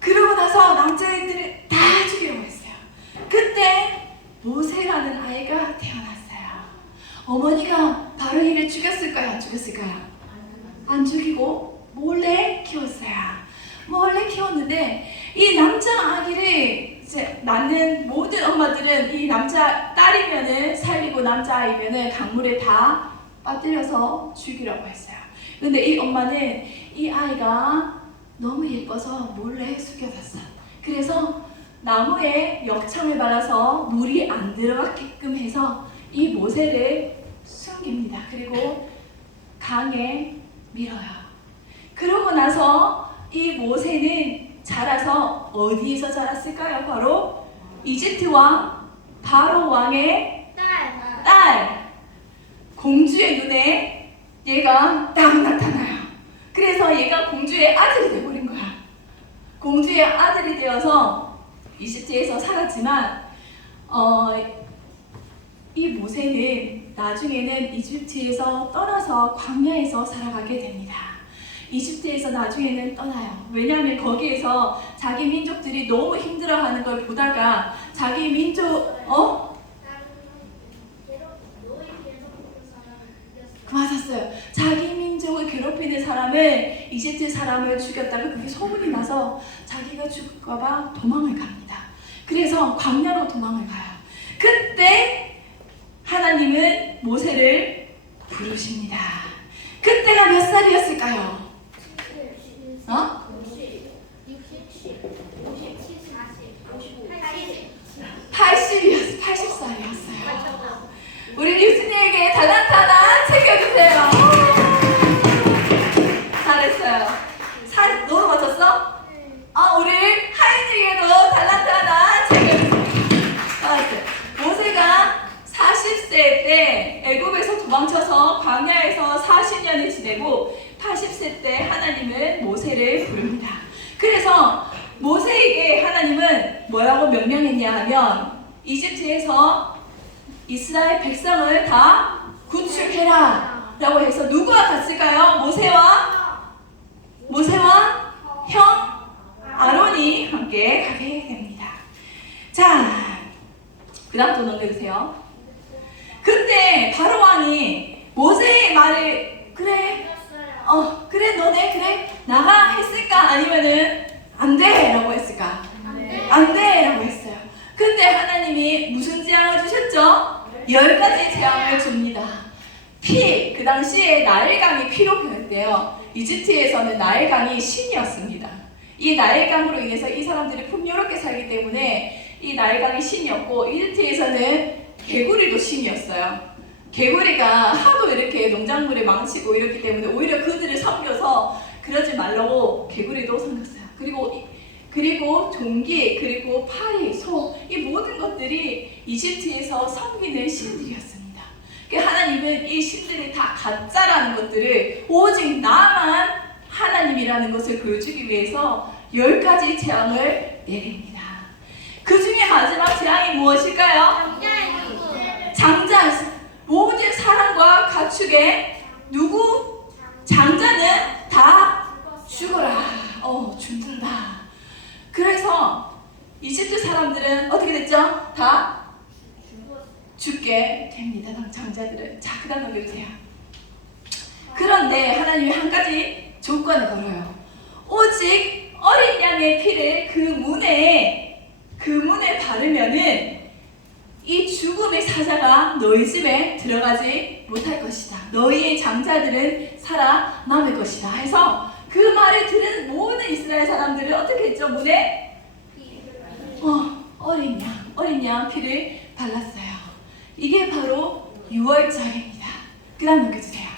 그러고 나서 남자애들을 다 죽이려고 했어요. 그때 모세라는 아이가 태어났어요. 어머니가 바로 이를 죽였을까요? 안 죽였을까요? 안 죽이고 몰래 키웠어요. 몰래 키웠는데 이 남자 아기를 이제 낳는 모든 엄마들은 이 남자 딸이면은 살리고 남자 아이면은 강물에 다 빠뜨려서 죽이려고 했어요. 근데 이 엄마는 이 아이가 너무 예뻐서 몰래 숨겨뒀어. 그래서 나무에 역청을 발라서 물이 안 들어가게끔 해서 이 모세를 숨깁니다. 그리고 강에 밀어요. 그러고 나서 이 모세는 자라서 어디에서 자랐을까요? 바로 이집트 왕 바로 왕의 딸 공주의 눈에 얘가 딱 나타나요. 그래서 얘가 공주의 아들이 되어버린 거야. 공주의 아들이 되어서 이집트에서 살았지만 이 모세는 나중에는 이집트에서 떠나서 광야에서 살아가게 됩니다. 이집트에서 나중에는 떠나요. 왜냐하면 거기에서 자기 민족들이 너무 힘들어하는 걸 보다가 자기 민족 맞았어요. 자기 민족을 괴롭히는 사람을 이집트 사람을 죽였다가 그게 소문이 나서 자기가 죽을까봐 도망을 갑니다. 그래서 광야로 도망을 가요. 그때 하나님은 모세를 부르십니다. 그때가 몇 살이었을까요? 80살이었어요. 우리 뉴스님에게 달란트 하나 챙겨주세요. 잘했어요. 너도 맞췄어? 우리 하인에게도 달란트 하나 챙겨주세요. 잘했어요. 모세가 40세 때 애굽에서 도망쳐서 광야에서 40년을 지내고 80세 때 하나님은 모세를 부릅니다. 그래서 모세에게 하나님은 뭐라고 명령했냐 하면 이집트에서 이스라엘 백성을 다 구출해라 라고 해서 누구와 갔을까요? 모세와 형 아론이 함께 가게 됩니다. 자, 그 다음 또 넘겨주세요. 그때 바로 왕이 모세의 말을 그래 너네 그래 나가 했을까? 아니면은 안 돼 라고 했을까? 안 돼 라고 했어요. 근데 하나님이 무슨 재앙을 주셨죠? 10가지 재앙을 줍니다. 피, 그 당시에 나일강이 피로 변했대요. 이집트에서는 나일강이 신이었습니다. 이 나일강으로 인해서 이 사람들이 풍요롭게 살기 때문에 이 나일강이 신이었고 이집트에서는 개구리도 신이었어요. 개구리가 하도 이렇게 농작물을 망치고 이렇기 때문에 오히려 그들을 섬겨서 그러지 말라고 개구리도 섬겼어요. 그리고 종기, 그리고 파리, 소, 이 모든 것들이 이집트에서 섬기는 신들이었습니다. 하나님은 이 신들이 다 가짜라는 것들을 오직 나만 하나님이라는 것을 보여주기 위해서 10가지 재앙을 내립니다. 그 중에 마지막 재앙이 무엇일까요? 장자. 모든 사람과 가축에 누구? 장자는 다 죽어라. 죽는다. 그래서 이집트 사람들은 어떻게 됐죠? 다 죽게 됩니다. 장자들은. 자, 그 다음 넘겨주세요. 그런데 하나님이 한 가지 조건을 걸어요. 오직 어린 양의 피를 그 문에 바르면은 이 죽음의 사자가 너희 집에 들어가지 못할 것이다. 너희의 장자들은 살아남을 것이다. 해서 그 말을 들은 모든 이스라엘 사람들은 어떻게 했죠? 문에 어린 양 피를 발랐어요. 이게 바로 6월절입니다. 그 다음 넘겨주세요.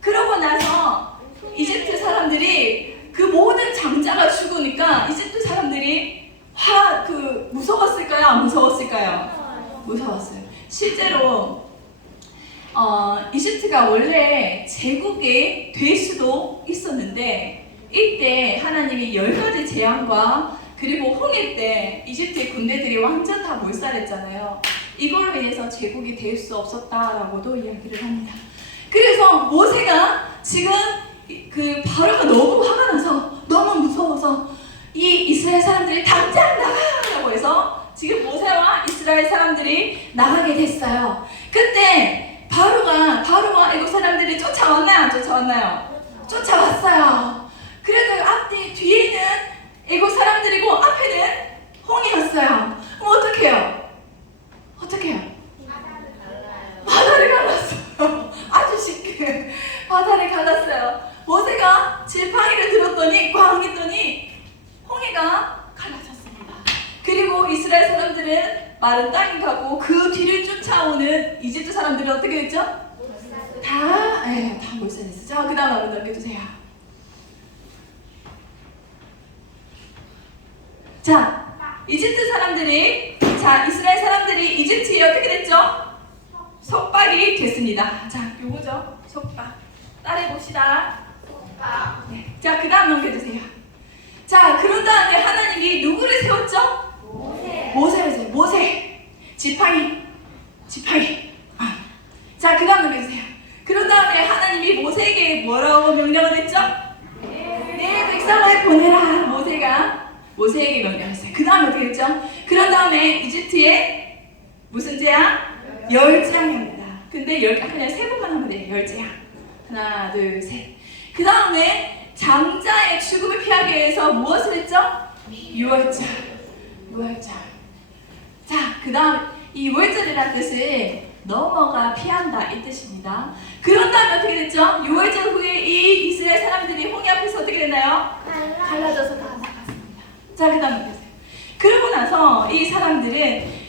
그러고 나서 이집트 사람들이 그 모든 장자가 죽으니까 이집트 사람들이 무서웠을까요? 안 무서웠을까요? 무서웠어요. 실제로 이집트가 원래 제국이 될 수도 있었는데 이때 하나님이 10가지 재앙과 그리고 홍해 때 이집트의 군대들이 완전 다 몰살했잖아요. 이걸로 인해서 제국이 될 수 없었다라고도 이야기를 합니다. 그래서 모세가 지금 그 바로가 너무 화가 나서 너무 무서워서 이 이스라엘 사람들이 당장 나가라고 해서 지금 모세와 이스라엘 사람들이 나가게 됐어요. 그때 바로가 애국 사람들이 쫓아왔나요? 안 쫓아왔나요? 쫓아왔어요. 그래서 뒤에는 애국 사람들이고 앞에는 홍해였어요. 그럼 어떻게 해요? 바다를 갈랐어요. 아주 쉽게 바다를 갈랐어요. 모세가 지팡이를 들었더니 꽝 했더니 홍해가 갈라졌습니다. 그리고 이스라엘 사람들은 마른 땅에 가고 그 뒤를 쫓아오는 이집트 사람들은 어떻게 됐죠? 다 몰살했어요. 자, 그 다음 한번 넘겨주세요. 자, 이집트 사람들이, 이스라엘 사람들이 이집트에 어떻게 됐죠? 속박이 됐습니다. 자, 요거죠. 속박. 따라해봅시다. 네. 자, 그 다음 넘겨주세요. 자, 그런 다음에 하나님이 누구를 세웠죠? 모세를 세워요. 모세. 지팡이. 자, 그 다음 넘겨주세요. 그런 다음에 하나님이 모세에게 뭐라고 명령을 했죠? 내 백성을 보내라. 모세가 모세에게 명령했어요. 그 다음에 어떻게 했죠? 그런 다음에 이집트에 무슨 재앙? 열재앙입니다. 근데 그냥 세 번만 하면 돼요. 열재앙. 하나, 둘, 셋. 그 다음에 장자의 죽음을 피하기 위해서 무엇을 했죠? 유월절. 자, 그 다음 이 유월절이라는 뜻은 넘어가 피한다 이 뜻입니다. 그런 다음에 어떻게 됐죠? 유월절 후에 이 이스라엘 사람들이 홍해 앞에서 어떻게 됐나요? 갈라져서 다 나갔습니다. 자, 그 다음에 보세요. 그러고 나서 이 사람들은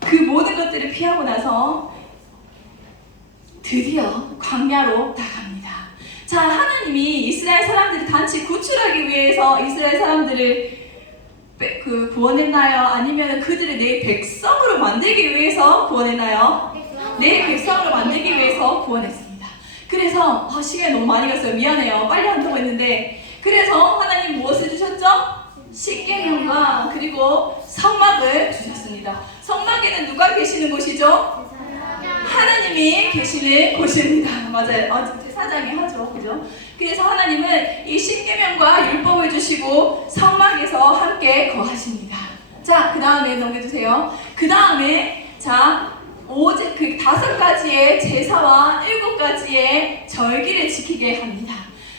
그 모든 것들을 피하고 나서 드디어 광야로 나갑니다. 자, 하나님이 이스라엘 사람들을 단지 구출하기 위해서 이스라엘 사람들을 구원했나요? 아니면 그들을 내 백성으로 만들기 위해서 구원했나요? 내 백성으로 만들기 위해서 구원했습니다. 그래서 시간이 너무 많이 갔어요. 미안해요. 빨리 한다고 했는데, 그래서 하나님 무엇을 주셨죠? 십계명과 그리고 성막을 주셨습니다. 성막에는 누가 계시는 곳이죠? 하나님이 계시는 곳입니다. 맞아요. 제사장이 하죠. 그죠? 그래서 하나님은 이 십계명과 율법을 주시고 성막에서 함께 거하십니다. 자, 그 다음에 넘겨주세요. 그 다음에 그 5가지의 제사와 7가지의 절기를 지키게 합니다.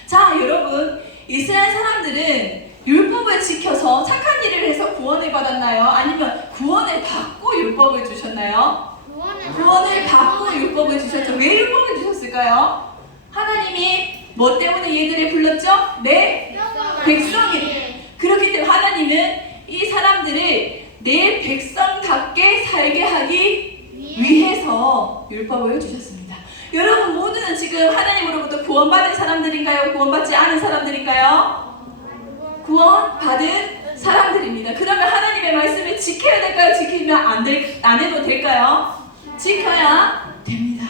자, 여러분, 이스라엘 사람들은 율법을 지켜서 착한 일을 해서 구원을 받았나요? 아니면 구원을 받고 율법을 주셨나요? 구원을 받고 율법을 주셨죠. 왜 율법을 주셨을까요? 하나님이 뭐 때문에 얘들을 불렀죠? 내 백성이. 그렇기 때문에 하나님은 이 사람들을 내 백성답게 살게 하기 위해서 율법을 주셨습니다. 여러분 모두는 지금 하나님으로부터 구원받은 사람들인가요? 구원받지 않은 사람들인가요? 구원받은 사람들입니다. 그러면 하나님의 말씀을 지켜야 될까요? 지키면 안 해도 될까요? 지켜야 됩니다.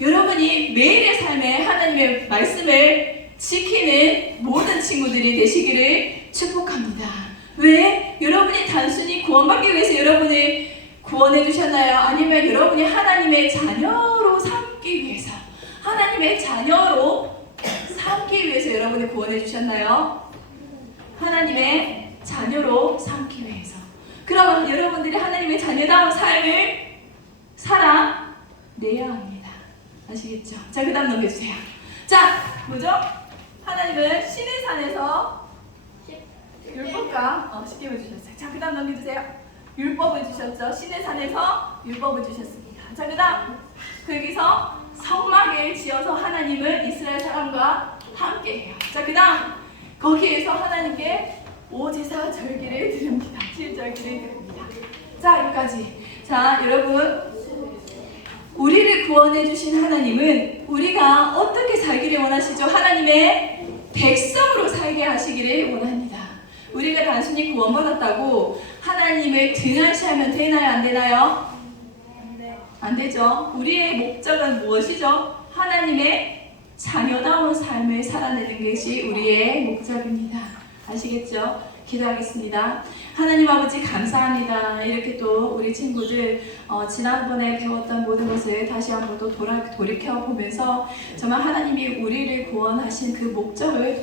여러분이 매일의 삶에 하나님의 말씀을 지키는 모든 친구들이 되시기를 축복합니다. 왜? 여러분이 단순히 구원받기 위해서 여러분을 구원해 주셨나요? 아니면 여러분이 하나님의 자녀로 삼기 위해서, 하나님의 자녀로 삼기 위해서 여러분을 구원해 주셨나요? 하나님의 자녀로 삼기 위해서. 그러면 여러분들이 하나님의 자녀다운 삶을 살아내야 합니다. 아시겠죠? 자, 그 다음 넘겨주세요. 자, 뭐죠? 하나님은 신의 산에서 율법과 십계명을 주셨어요. 자, 그 다음 넘겨주세요. 율법을 주셨죠. 신의 산에서 율법을 주셨습니다. 자, 그 다음 거기서 성막을 지어서 하나님은 이스라엘 사람과 함께 해요. 자, 그 다음 거기에서 하나님께 5제사 절기를 드립니다. 7절기를 드립니다. 자, 여기까지. 자, 여러분, 우리를 구원해 주신 하나님은 우리가 어떻게 살기를 원하시죠? 하나님의 백성으로 살게 하시기를 원합니다. 우리가 단순히 구원받았다고 하나님을 등한시하면 되나요? 안 되나요? 안 되죠. 우리의 목적은 무엇이죠? 하나님의 자녀다운 삶을 살아내는 것이 우리의 목적입니다. 아시겠죠? 기도하겠습니다. 하나님 아버지 감사합니다. 이렇게 또 우리 친구들 지난번에 배웠던 모든 것을 다시 한번 또 돌이켜보면서 정말 하나님이 우리를 구원하신 그 목적을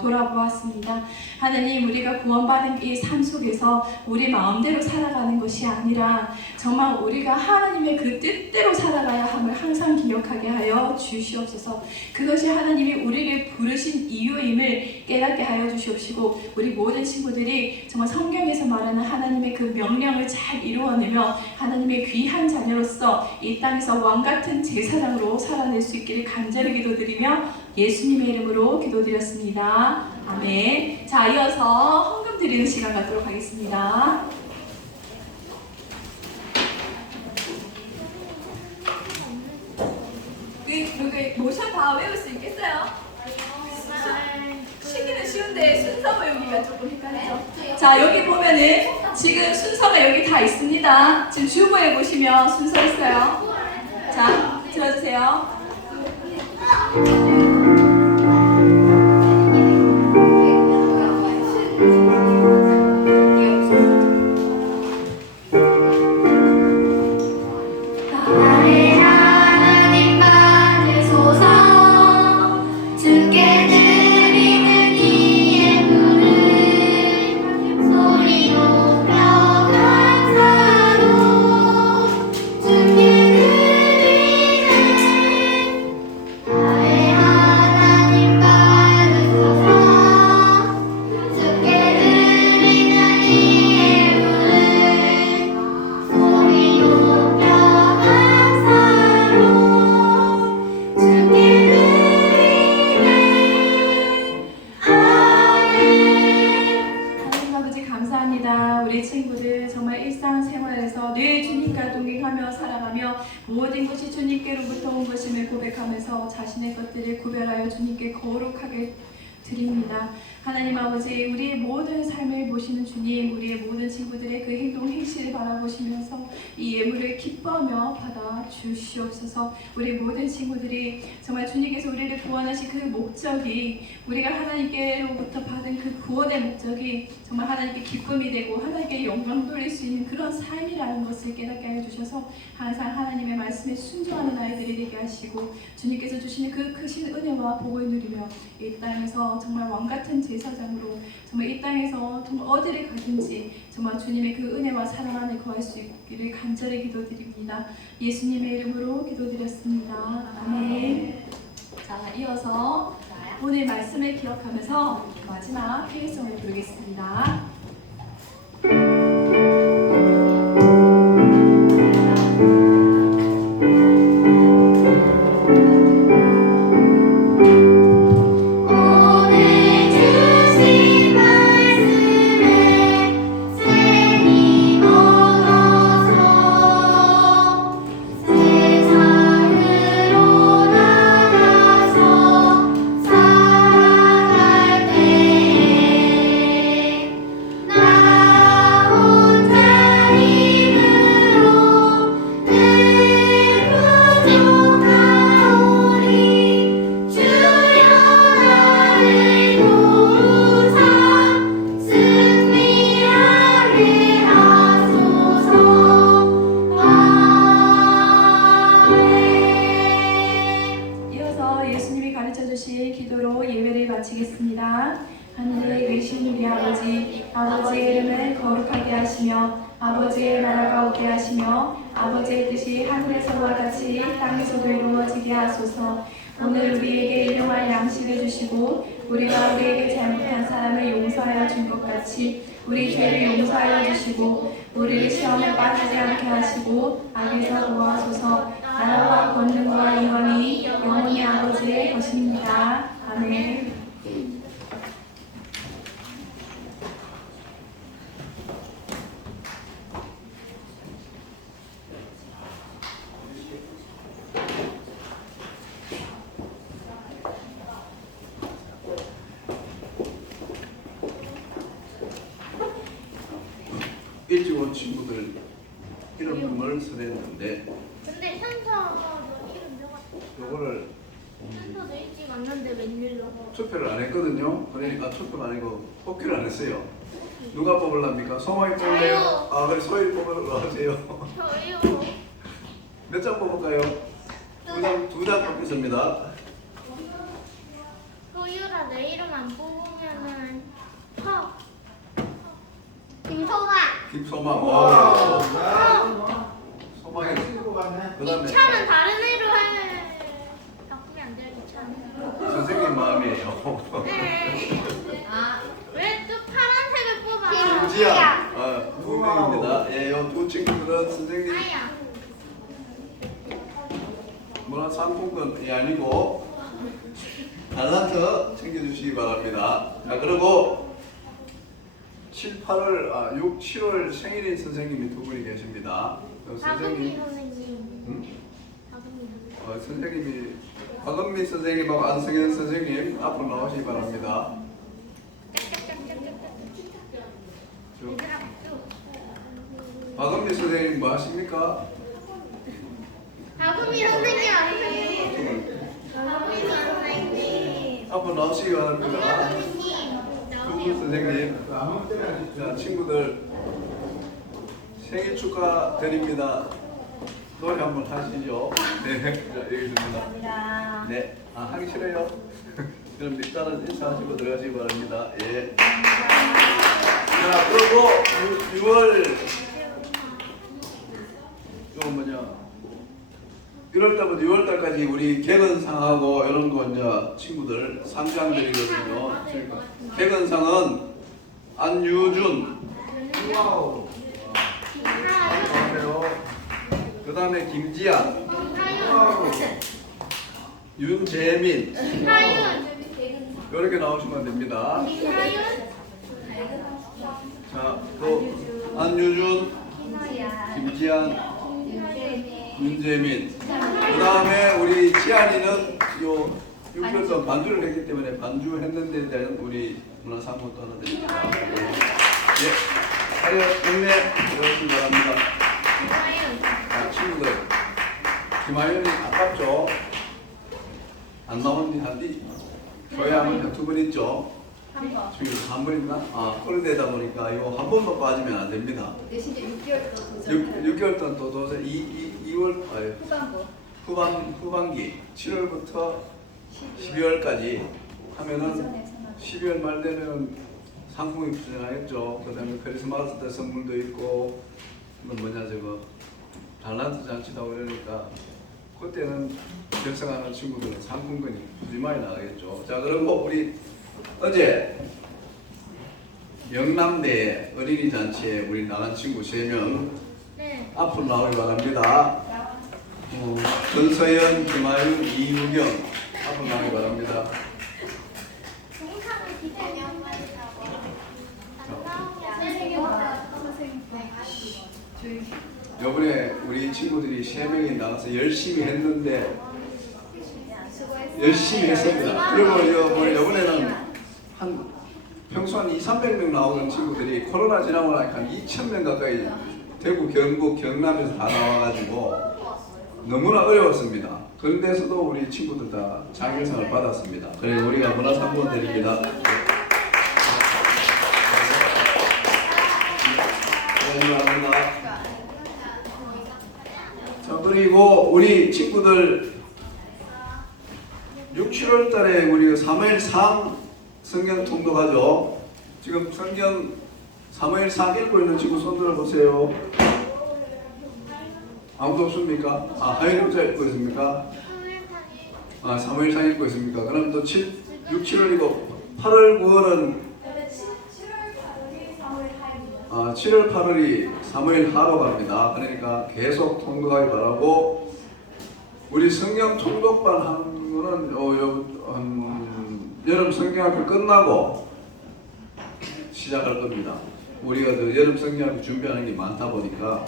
돌아보았습니다. 하나님, 우리가 구원받은 이 삶 속에서 우리 마음대로 살아가는 것이 아니라 정말 우리가 하나님의 그 뜻대로 살아가야 함을 항상 기억하게 하여 주시옵소서. 그것이 하나님이 우리를 부르신 이유임을 깨닫게 하여 주시옵시고, 우리 모든 친구들이 정말 성경에서 말하는 하나님의 그 명령을 잘 이루어내며 하나님의 귀한 자녀로서 이 땅에서 왕같은 제사장으로 살아낼 수 있기를 간절히 기도드리며 예수님의 이름으로 기도드렸습니다. 아멘. 자, 이어서 헌금 드리는 시간 갖도록 하겠습니다. 누구 모션 다 외울 수 있겠어요? 시기는 쉬운데 순서 외우기가 조금 헷갈리죠. 자, 여기 보면은 지금 순서가 여기 다 있습니다. 지금 주보에 보시면 순서 있어요. 자, 들어주세요. 나의 하나님 받으소서. 주께 드리는 이 예물을 소리 높여 감사로 주께 드리네. 나의 하나님 받으소서. 주께 드리는 이 예물을 소리 높여 감사로 주께 드리네. 아멘. 하나님 아버지 감사합니다. 우리 친구들 정말 일상생활에서 늘 주님과 동행하며 살아가며 모든 것이 주님께로부터 온 것임을 고백하면서 자신의 것들을 구별하여 주님께 거룩하게 드립니다. 하나님 아버지, 우리의 모든 삶을 보시는 주님, 우리의 모든 친구들의 그 행동 행실을 바라보시면서 이 예물을 기뻐하며 받아 주시옵소서. 우리 모든 친구들이 정말 주님께서 우리를 구원하신 그 목적이, 우리가 하나님께로부터 받은 그 구원의 목적이 정말 하나님께 기쁨이 되고 하나님께 영광 돌릴 수 있는 그런 삶이라는 것을 깨닫게 하여 주셔서 항상 하나님의 말씀에 순종하는 아이들이 되게 하시고, 주님께서 주시는 그 크신 은혜와 복을 누리며 이 땅에서 정말 왕같은 제사장으로 정말 이 땅에서 정말 어디를 가든지 정말 주님의 그 은혜와 사랑 안에 거할 수 있기를 간절히 기도드립니다. 예수님의 이름으로 기도드렸습니다. 아멘. 자, 이어서 오늘 말씀을 기억하면서 마지막 회개성을 부르겠습니다. 오늘 주신 말씀에 생이 얻어서 세상으로 나가서 살아갈 때에 나 혼자 힘으로 늘 부족하오니 주여 나를 도우사 승리하게 하소서. 아멘. 이어서 예수님이 가르쳐주신 기도로 예배를 마치겠습니다. 하늘에 계신 우리 아버지, 아버지의 이름을 거룩하게 하시며 아버지의 나라가 오게 하시며 아버지의 뜻이 하늘에서와 같이 땅에서도 이루어지게 하소서. 오늘 우리에게 일용할 양식을 주시고 우리가 우리에게 잘못한 사람을 용서하여 준 것 같이 우리 죄를 용서하여 주시고 우리를 시험에 빠지지 않게 하시고 악에서 구하소서. 나라와 권능과 영광이 영원히 아버지의 것입니다. 아멘. 일찍 온 친구들 이름을 써냈는데 근데 현서 너 이름 적었어. 요거를 한번더 일찍 왔는데 웬일로? 투표를 안 했거든요. 그러니까 투표가 아니고 뽑기를 안 했어요. 누가 뽑으랍니까? 소망이 뽑을래요? 저요. 아, 그래 소희 뽑으러 하세요. 저요. 몇 장 뽑을까요? 두 장 뽑겠습니다. 소유라 내 이름 안 뽑으면은 김소망. 김소망. 와. 소망이. 그다음에 이차는 다른 애로 해. 바꾸면 안 돼요 이차는. 선생님 마음이에요. 네. 왜 또 파란색을 뽑아? 김지아. 두 명입니다. 예, 요 두 친구들은 선생님 아야. 문화상품권이 아니고 달란트 챙겨주시기 바랍니다. 자, 그리고 7, 7월 생일인 선생님이 두 분이 계십니다. 박은미 선생님. 응? 박은미 선생님. 선생님이 박은미 선생님하고 안승현 선생님 앞으로 나오시기 바랍니다. 얘들아 박수. 박은미 선생님 뭐 하십니까? 박은미 선생님 아니에요. 박은미 선생님. 앞으로 나오시기 바랍니다. 선생님. 박은미 선생님. 자, 친구들 생일 축하드립니다. 노래 한번 하시죠. 네, 자, 여기 있습니다. 감사합니다. 네, 하기 싫어요. 그럼 일단은 인사하시고 들어가시기 바랍니다. 예. 자, 그리고 6월 이거 뭐냐 1월달부터 6월달까지 우리 개근상하고 이런 거 이제 친구들 상장드리거든요. 개근상은 안유준, 그 다음에 김지아, 윤재민 김하윤. 이렇게 나오시면 됩니다. 김하윤. 자, 또 안유준, 김지안, 윤재민. 그 다음에 우리 지안이는 요 6개월 동안 반주를 했기 때문에 반주했는데 대한 우리 문화상품도 하나 드립니다. 예, 하여 영내 들어오시기 바랍니다. 김하윤. 자, 친구들, 김하윤이 아깝죠? 안 나온 지 한뒤 저야 하면 두 번 있죠? 지금 한 번 있나? 콜되다 보니까 이거 한 번만 빠지면 안 됩니다. 대신 6개월 더 도전. 6개월 동안 또 도서 2월 후반기 7월부터 12월까지 하면은 12월 말 되면 상품이 부진하겠죠. 그다음에 크리스마스 때 선물도 있고 뭐냐 저거 달란트 잔치다 그러니까 그때는 결성하는 친구들은 상품권이 부지마이 나가겠죠. 자, 그리고 우리 어제 영남대 어린이 잔치에 우리 나간 친구 3명 네. 앞으로 나오기 바랍니다. 전서연, 김하윤, 이유경 앞으로 나오기 바랍니다. 동상을 기대면 이번에 우리 친구들이 3명이 나가서 열심히 했는데 열심히 했습니다. 그리고 이번에는 한 평소 한 200~300명 나오던 친구들이 코로나 지나고 나니까 한 2,000명 가까이 대구, 경북, 경남에서 다 나와가지고 너무나 어려웠습니다. 그런데서도 우리 친구들 다 장려상을 받았습니다. 그래서 우리가 문화상품 드립니다. 감사합니다. 자, 그리고 우리 친구들 6, 7월 달에 우리 사무엘상 성경 통독하죠. 지금 성경 사무엘상 읽고 있는 친구 손 들어보세요. 아무도 없습니까? 하윤님자 읽고 있습니까? 사무엘상 읽고 있습니까? 그럼 또 6, 7월이고 8월, 9월은 7월, 8월이 사무엘 하러 갑니다. 그러니까 계속 통독하기 바라고 우리 성경 통독반 하는 거는 여름 성경학교 끝나고 시작할 겁니다. 우리가 여름 성경학교 준비하는 게 많다 보니까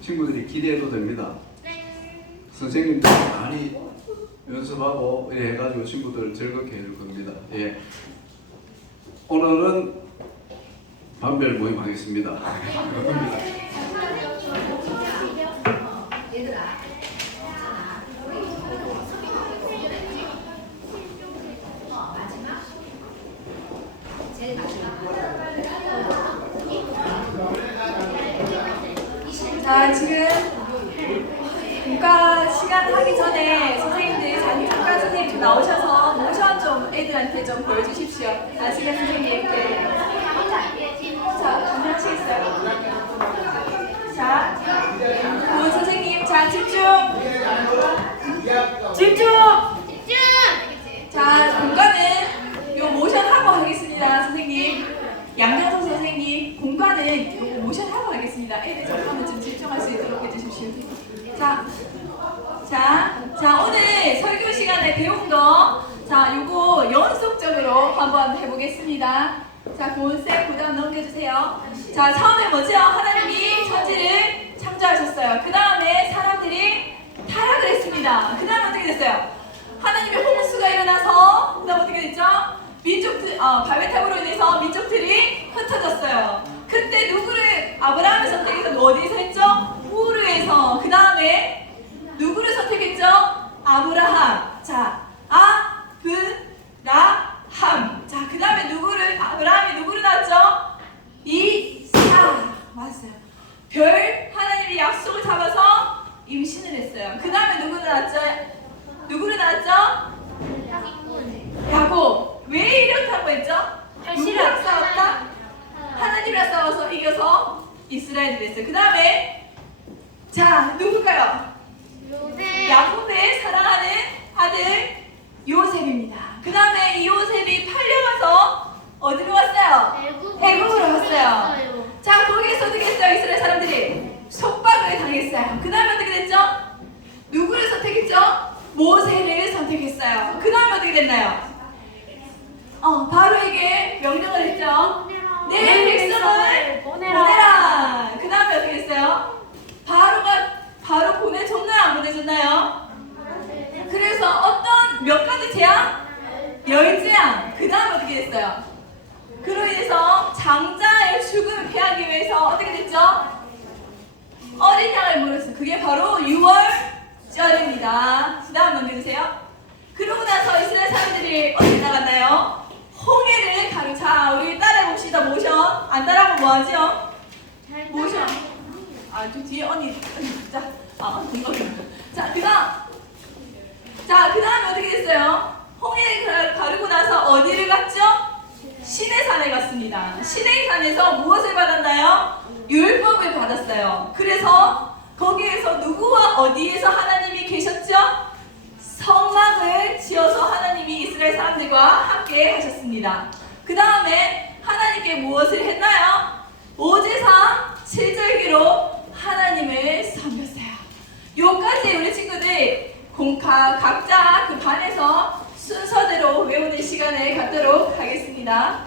친구들이 기대해도 됩니다. 선생님들 많이 연습하고 이래 해가지고 친구들 즐겁게 해줄 겁니다. 예. 오늘은 반별 모임 하겠습니다. 얘들아. 자, 지금 국가 시간 하기 전에 선생님들 잠깐 선생님 좀 나오셔서 모션 좀 애들한테 좀 보여주십시오. 아시가 선생님. 네. 자, 준비하시겠어요? 자, 고은 선생님, 자 집중. 집중. 자, 공간은 요 모션 하고 하겠습니다, 선생님. 양정선 선생님, 공간은 요 모션 하고 하겠습니다. 애들 잠깐만 좀 집중할 수 있도록 해주십시오. 자, 오늘 설교 시간에 배운 거, 자, 요거 연속적으로 한번 해보겠습니다. 자, 고은쌤, 그 다음 넘겨주세요. 자, 처음에 뭐죠? 하나님이 천지를 창조하셨어요. 그 다음에 사람들이 타락을 했습니다. 그 다음에 어떻게 됐어요? 하나님의 홍수가 일어나서, 그 다음 어떻게 됐죠? 바벨탑으로 인해서 민족들이 흩어졌어요. 그때 누구를 아브라함을 선택해서 어디서 했죠? 우르에서. 그 다음에 누구를 선택했죠? 아브라함. 자, 아브라함. 자, 그 다음에 아브라함이 누구를 낳았죠? 이삭. 맞아요. 하나님이 약속을 잡아서 임신을 했어요. 그 다음에 누구를 낳았죠? 야곱. 왜 이렇다고 했죠? 누구랑 싸웠다? 하나님이랑 싸워서 이겨서 이스라엘이 됐어요. 그 다음에 자, 누굴까요? 야곱의 사랑하는 아들 요셉입니다. 그 다음에 이 요셉이 팔려가서 어디로 갔어요? 애굽으로 갔어요. 자, 거기에서 어떻게 했어요? 이스라엘 사람들이 속박을 당했어요. 그 다음에 어떻게 됐죠? 누구를 선택했죠? 모세를 선택했어요. 그 다음에 어떻게 됐나요? 바로에게 명령을 했죠. 내 백성을 보내라. 그 다음에 어떻게 했어요? 바로 보내줬나요? 안 보내줬나요? 그래서 어떤 몇 가지 재앙? 10재앙. 그 다음에 어떻게 됐어요? 그로 인해서 장자의 죽음을 피하기 위해서 어떻게 됐죠? 어린 양을 물었어요. 그게 바로 6월절입니다. 그 다음 넘겨주세요. 그러고 나서 이스라엘 사람들이 어떻게 나갔나요? 홍해를 자, 우리 따라해봅시다. 모션. 안 따라하면 뭐하죠? 모션. 저 뒤에 언니. 자, 이거. 자, 그 다음에 어떻게 됐어요? 홍해를 가르고 나서 어디를 갔죠? 시내산에 갔습니다. 시내산에서 무엇을 받았나요? 율법을 받았어요. 그래서 거기에서 누구와 어디에서 하나님이 계셨죠? 성막을 지어서 하나님이 이스라엘 사람들과 함께 하셨습니다. 그 다음에 하나님께 무엇을 했나요? 5제사 7절기로 하나님을 섬겼어요. 요까지 우리 친구들 각자 그 반에서 순서대로 외우는 시간을 갖도록 하겠습니다.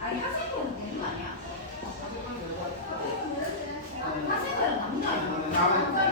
아니 하생거는 되는 거 아니야? 하생거는 남자 아니야?